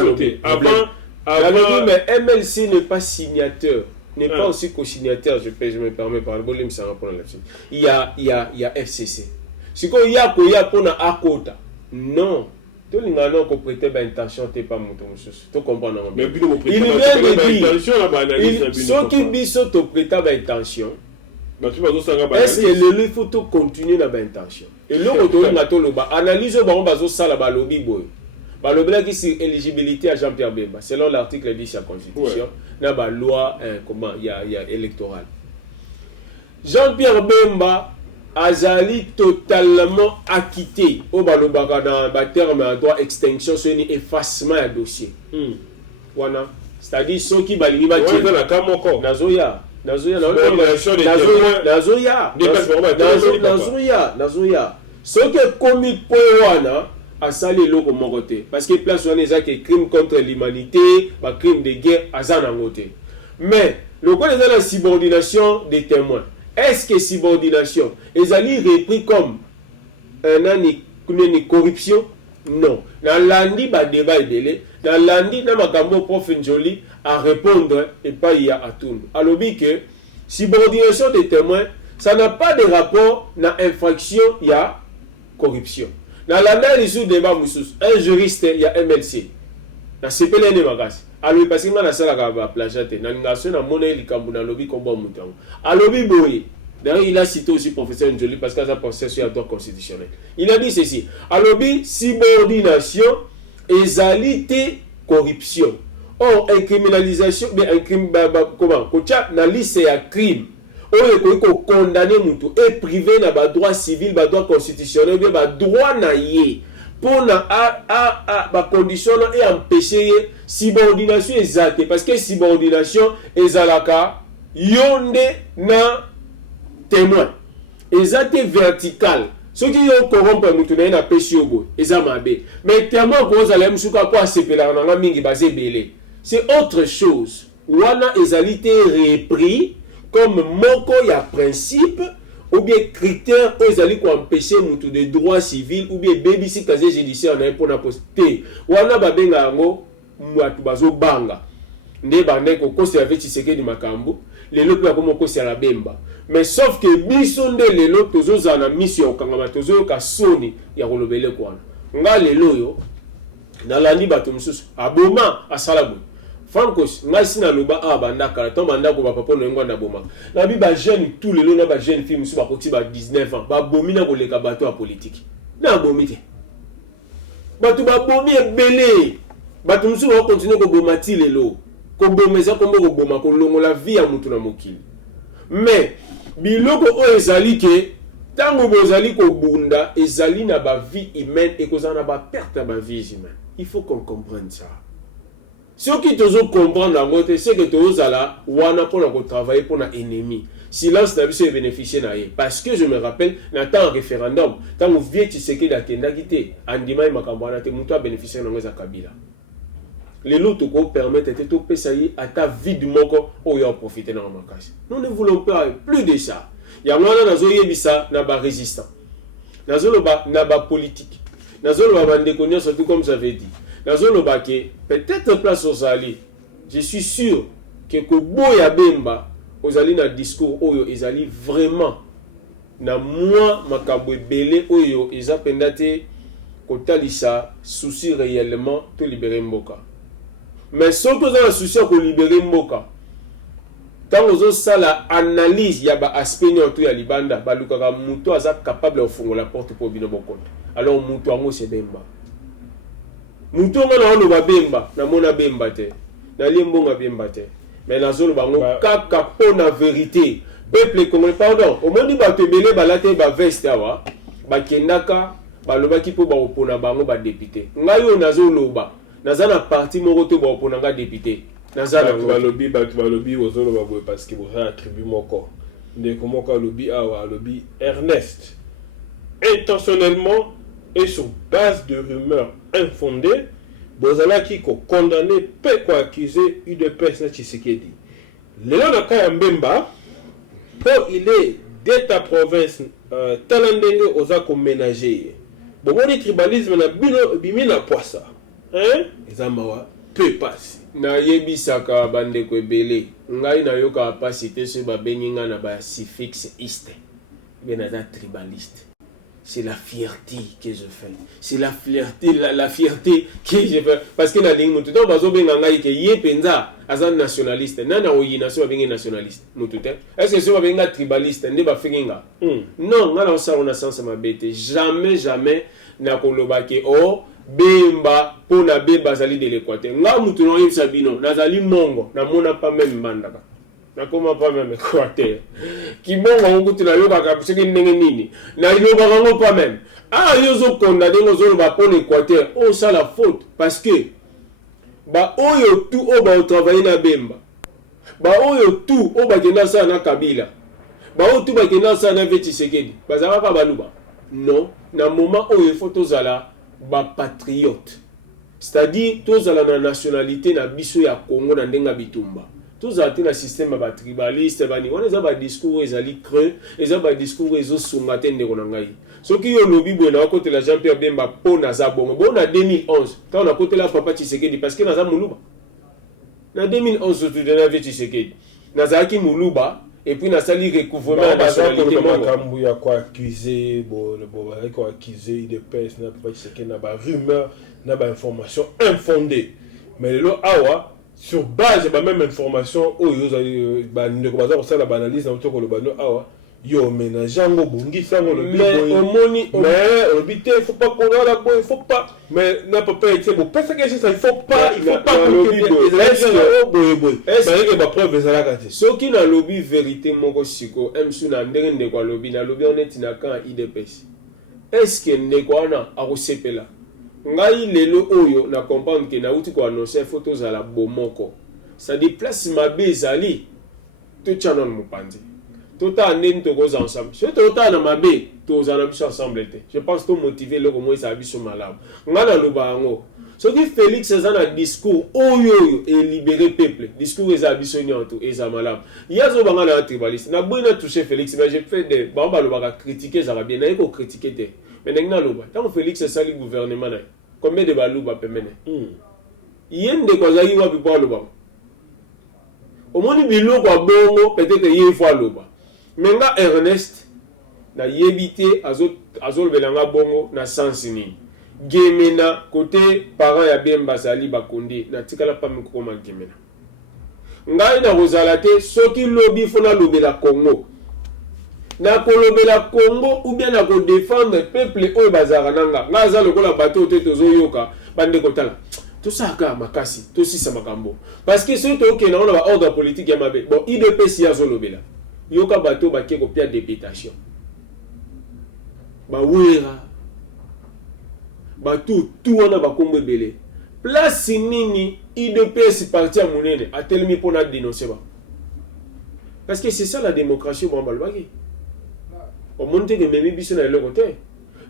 l'obité. Avant, mais MLC n'est pas signateur. N'est pas aussi co-signataire, je me permets par le volume, ça répond là-dessus. Il y a FCC. Si il y a pour Akota, non. Tout le monde qui prête l'intention, tu n'es pas mon chose. Tu comprends? Mais il vient de dire, ceux qui disent que tu prêtes l'intention, est-ce que le faut continuer dans l'intention? Et là, on analyse le lobby boy. Le blague c'est éligibilité à Jean-Pierre Bemba, selon l'article 10 de la Constitution, il y a une loi électorale. Jean-Pierre Bemba a totalement acquitté au terme de droit extinction, c'est un effacement de dossier. C'est-à-dire ceux qui baliment Nazoya. Ceux qui ont commis pour à saler l'eau comme côté parce que place on est que crime contre l'humanité, crime de guerre à côté. Mais le cas de la subordination des témoins, est-ce que subordination est repris comme une corruption? Non. Dans lundi débat est délai, dans lundi na makambo prof Njoli à répondre et pas y a à tout. Alors que subordination des témoins, ça n'a pas de rapport na infraction, il y a corruption. Dans l'analyse du débat, un juriste, il y a MLC. Dans ce pays, il y a alors, parce que je suis à la plageate, dans la monnaie, il y a un lobby comme bon mouton. À lobby, d'ailleurs, il a cité aussi professeur Njoli parce qu'il a pensé sur le droit constitutionnel. Il a dit ceci. À lobby, subordination et alité corruption. Or, incriminalisation, un crime, comment? Quand il y a une liste de crimes. On est condamné et privé de droit civil, de droit constitutionnel, de droit naïe pour la condition et empêcher subordination exacte parce que subordination est à la cas yonde na témoin exacte vertical ceux qui ont corrompu mutunaï na péché ezamabe mais témoin qu'on a l'aime souka quoi sepela na mingi basé belé c'est autre chose wana ezalité repris comme moko ya principe ou bien critères aux alliés qui empêcher mutu de droit civil ou bien BBC casier judiciaire na pour na poster wana babenga ngo mwatu bazo banga nde bande ko conserver Tshisekedi makambo lelo pe ko moko la Bemba mais sauf que biso nde lelo tozo za na mission kangama tozo ka soni ya kolobele kwana nga lelo yo nalandi bato mosusu aboma asala boye Francos ngai sina loba banda kala to banda ko papa no ngwa na boma na bi ba jeune tout lelo na ba jeune fille mosusu bakoti ba 19 ans babomi na koleka bato ya politique na bomi te bato babomi ebele bato mosusu ba continuer ko boma ti lelo ko bomeza ko mboko boma ko longola vie ya mutu na mokili mais biloko o ezali ke tango bozali ko bunda ezali na ba vie humaine et kozana ba perte ba vie humaine. Il faut qu'on comprenne ça. Ce qui te comprendre en côté c'est que tu là wana pour la travailler pour un ennemi. Silence n'a pas bénéficié naie parce que je me rappelle n'attend un référendum tango vie tu sais que la kenda quitté andima makambana te muto a bénéficié na ngoza kabila. Les lots ko permettent de te pesailler à ta vie du moko ou ya profiter dans makasi. Nous ne voulons pas plus de ça. Ya mwana nazo yebisa na ba résistant. Nazo loba na ba politique. Nazo loba bande konyo surtout comme j'avais dit. Nazo loba ke peut-être place aux alliés. Je suis sûr que ko boya bemba aux alliés na discours oyo ezali vraiment na moi makambo ebele oyo eza pendate kotalisa souci réellement to libérer mboka. Mais surtout dans le souci ko libérer mboka. Tant aux sala analyse ya ba aspect nyoto ya libanda balukaka muto aza capable de fungola la porte pour bino bokonde. Alors muto ango se bemba. Muto ngana ono ba bemba na mona bemba te. Na limbonga bemba te. Mais na zolo bango kaka pona vérité. Peuple congolais pardon. Au moins ba tebele balate ba veste awa. Ba kendaka baloba ki po ba opona bango ba député. Ngayo na zolo ba. Nazana parti moko to ba opona nga député. Balobi ozolo baboye parce que vous attribue moko ndeko moko alobi awa alobi Ernest intentionnellement et sur base de rumeurs infondées bozala qui ko condamné pe ko accuser UDPS na Tshisekedi lelo na kaya mbemba po il est de ta province talandenge oza ko ménager bomoni tribalisme na bino bimina poisa hein ezamawa peu passe na yebisaka bandeko ebele ngai nayoka pasi te so babengi nga na ba suffixe iste bien naza tribaliste. C'est la fierté que je fais. C'est la fierté la fierté que je fais parce que na dingi mutu to bazo benga ngai ke ye penza aza nationaliste nana oyina so babengi nationaliste mutu te est-ce que so babenga tribaliste nde ba fenga non nga na sa on a sens ma bête jamais na koloba ke o bemba pona bemba zali de l'Équateur nga mutu no yebisa bino nazali mongo na mona pas même mandaka na koma pas même Équateur ki bongo ngutu na yoka ka pisiki ndenge nini na yoka ngo pas même yozo condamné ngozo ba pona Équateur ça la faute parce que ba oyo tout o ba travailler na bemba ba oyo tout o ba kenda sa na Kabila ba oyo tout ba kenda sa na Tshisekedi bazaka ka baluba non na moment oyo faut tozala ba patriote c'est-à-dire tous à la nationalité na biso ya Congo na ndenga bitumba tous à na système ba tribaliste bani on les a ba discours ezali creux eza ba discours ezo sunga te ndeko na ngai soki yo lobi bo na côté la Jean-Pierre Bemba po na za bongo bo na 2011 quand na côté la papa Tshisekedi parce que na za muluba na 2011 tu dena ve Tshisekedi na za ki muluba et puis na sali recouvrement de nationalité makambu ya ko accuser ko accuser UDPS na pas Tshisekedi na ba rumeur na ba information infondée mais lelo awa sur base de même information oyo ba ndeko baza ko sala ba analyse na utoko lo bano awa yo ménageango bungi sango le omoni mais obité faut pas qu'on la boy faut pas mais n'a pas été bon parce que ça il faut pas est-ce ba preuve ezala kati soki na lobby vérité moko siko emsu na ndenge ndeko lobby na lobby on est na kan IDPS est-ce que ndeko ana akosepela ngai lelo oyo na comprendre que na uti ko annoncer photos à la bomoko ça déplace ma bezali tout chanon mupanzi tout à n'en te cause ensemble c'est tout à na mabe tous en habitude ensemble je pense que motiver le comment ça habite sur malade ngana lubango ce qui Félix ezana discours oyo et libérer peuple discours les habitués tout et ça malade yazo banga na tribaliste na boina toucher Félix mais j'ai fait des bamba lo baka critiquer ça bien na ko critiquer te mais ngana loba tant Félix ça le gouvernement na combien de baluba pemene yende kwa zayi wa bipo loba au moins biloko bongo peut-être yé fois loba menga Ernest na yebité azol belanga bongo na sens ni Gemena côté parents ya Bemba Zali Bakonde na tikala pa mikoma Gemena ngai na kozala te soki lobby fona lobela Congo na kolobela Congo ou bien na ko défendre peuple oyo bazara nanga ngaza lokola bato te tozo yoka bande kotala tout ça ka makasi tout si ça makambo parce que c'est to ke na on a ordre politique ya mabe bon IDPS ya zo lobela yoka bato bakie ko pia députation ba wera bato tout wana bakombo ebele place nini IDPS parti à monene a telemi pour na dénoncer ba parce que c'est ça la démocratie bon balbaki au monde que même biso na le côté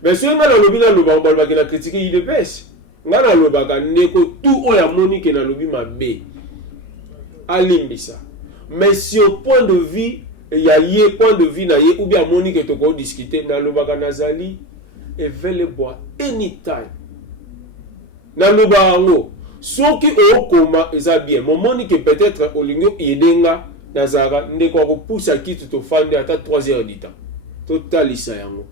mais si on a le lobby na le balbaki na critiquer IDPS ngana le baka ndeko tout oya monique na lobby mabe alimbisa mais si au point de vue il y a yé point de vue na yé ou bien monique to ko discuter na le baka nazali et vele bois anytime na le bango soki okoma eza bien momoni que peut-être olingo yedenga nazara ndeko ko poussa kitu to fande ata 3 heures du temps totalisa yango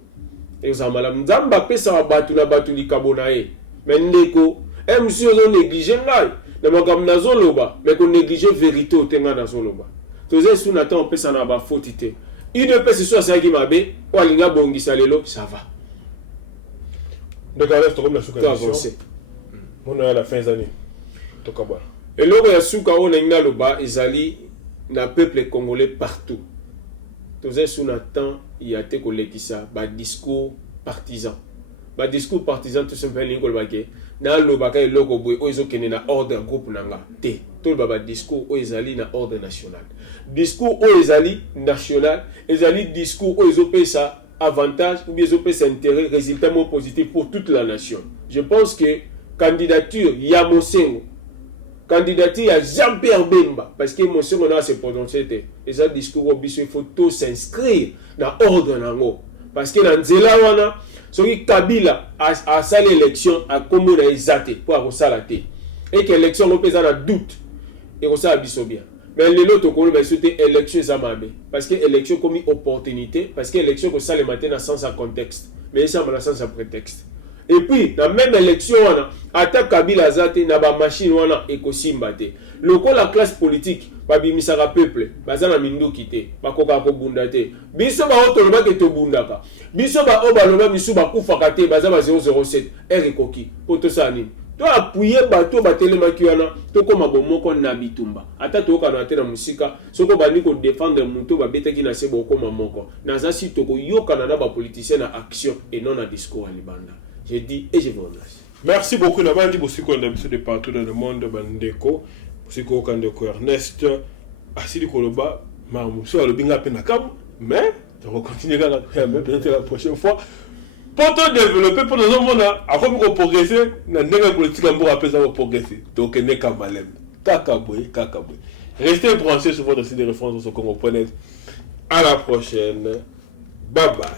ezamala nzamba pesa batu na batu likabona ye mais ndeko MC ozo négliger ngai na makambo nazoloba mais ko négliger vérité otenga nazoloba toze suna temps pesa na ba faute te IDPS so asaki mabe walinga bongisa lelo ça va donc reste comme la sous-commission on est à la fin des années tokaba eloko ya suka ona inga loba ezali na peuple congolais partout toze suna temps il a te kolekisa ba discours partisan tout simplement ngol ke na lobaka eloko boy ozo kene na ordre groupe nanga te to ba discours o ezali na ordre national discours o ezali national ezali discours o ezo pesa avantage ou bien ezo pesa intérêt résultat positif pour toute la nation. Je pense que candidature ya Mosengo candidature à Jean-Pierre Bemba parce que Mosengo na se prononcer et ça discours au biso il faut tout s'inscrire dans ordre nango parce que dans nzela wana soki Kabila a sali élection a kombo na ezate pour akosala te et que élection on pesa na doute et kosala biso bien mais lelo to kolo ba souté élection za mabe parce que élection comme opportunité parce que élection ko sala matin na sans contexte mais ça na sans prétexte et puis dans même élection wana ata Kabila zate na ba machine wana ekosimba te lokola classe politique babimisaka peuple baza na minduki te bakoka ko bunda te biso ba otoloba ke to bundaka biso ba obaloba misu bakufaka te baza ba 007 ekoki poto sani to appuyer bato batelemaki wana to koma bomoko na bitumba ata to kana te na musika soko bani ko défendre muto babetaki na sebo koma moko naza si to ko yokana na ba politicien na action et non na discours à libanda. Je dis et je vous remercie. Merci beaucoup. Nous avons dit qu'on a de partout dans le monde. Bandeko, Siko Kandeko Ernest, Asili Koloba, Marmousso, le Binga Penakam, mais on va continuer peut-être la prochaine fois. Pour te développer, pour nous avons après pour progresser, nous avons politique pour appeler ça pour progresser. Donc, n'est qu'à Malem. Kakaboué. Restez branchés sur votre site de référence sur Congo.net. À la prochaine. Bye bye.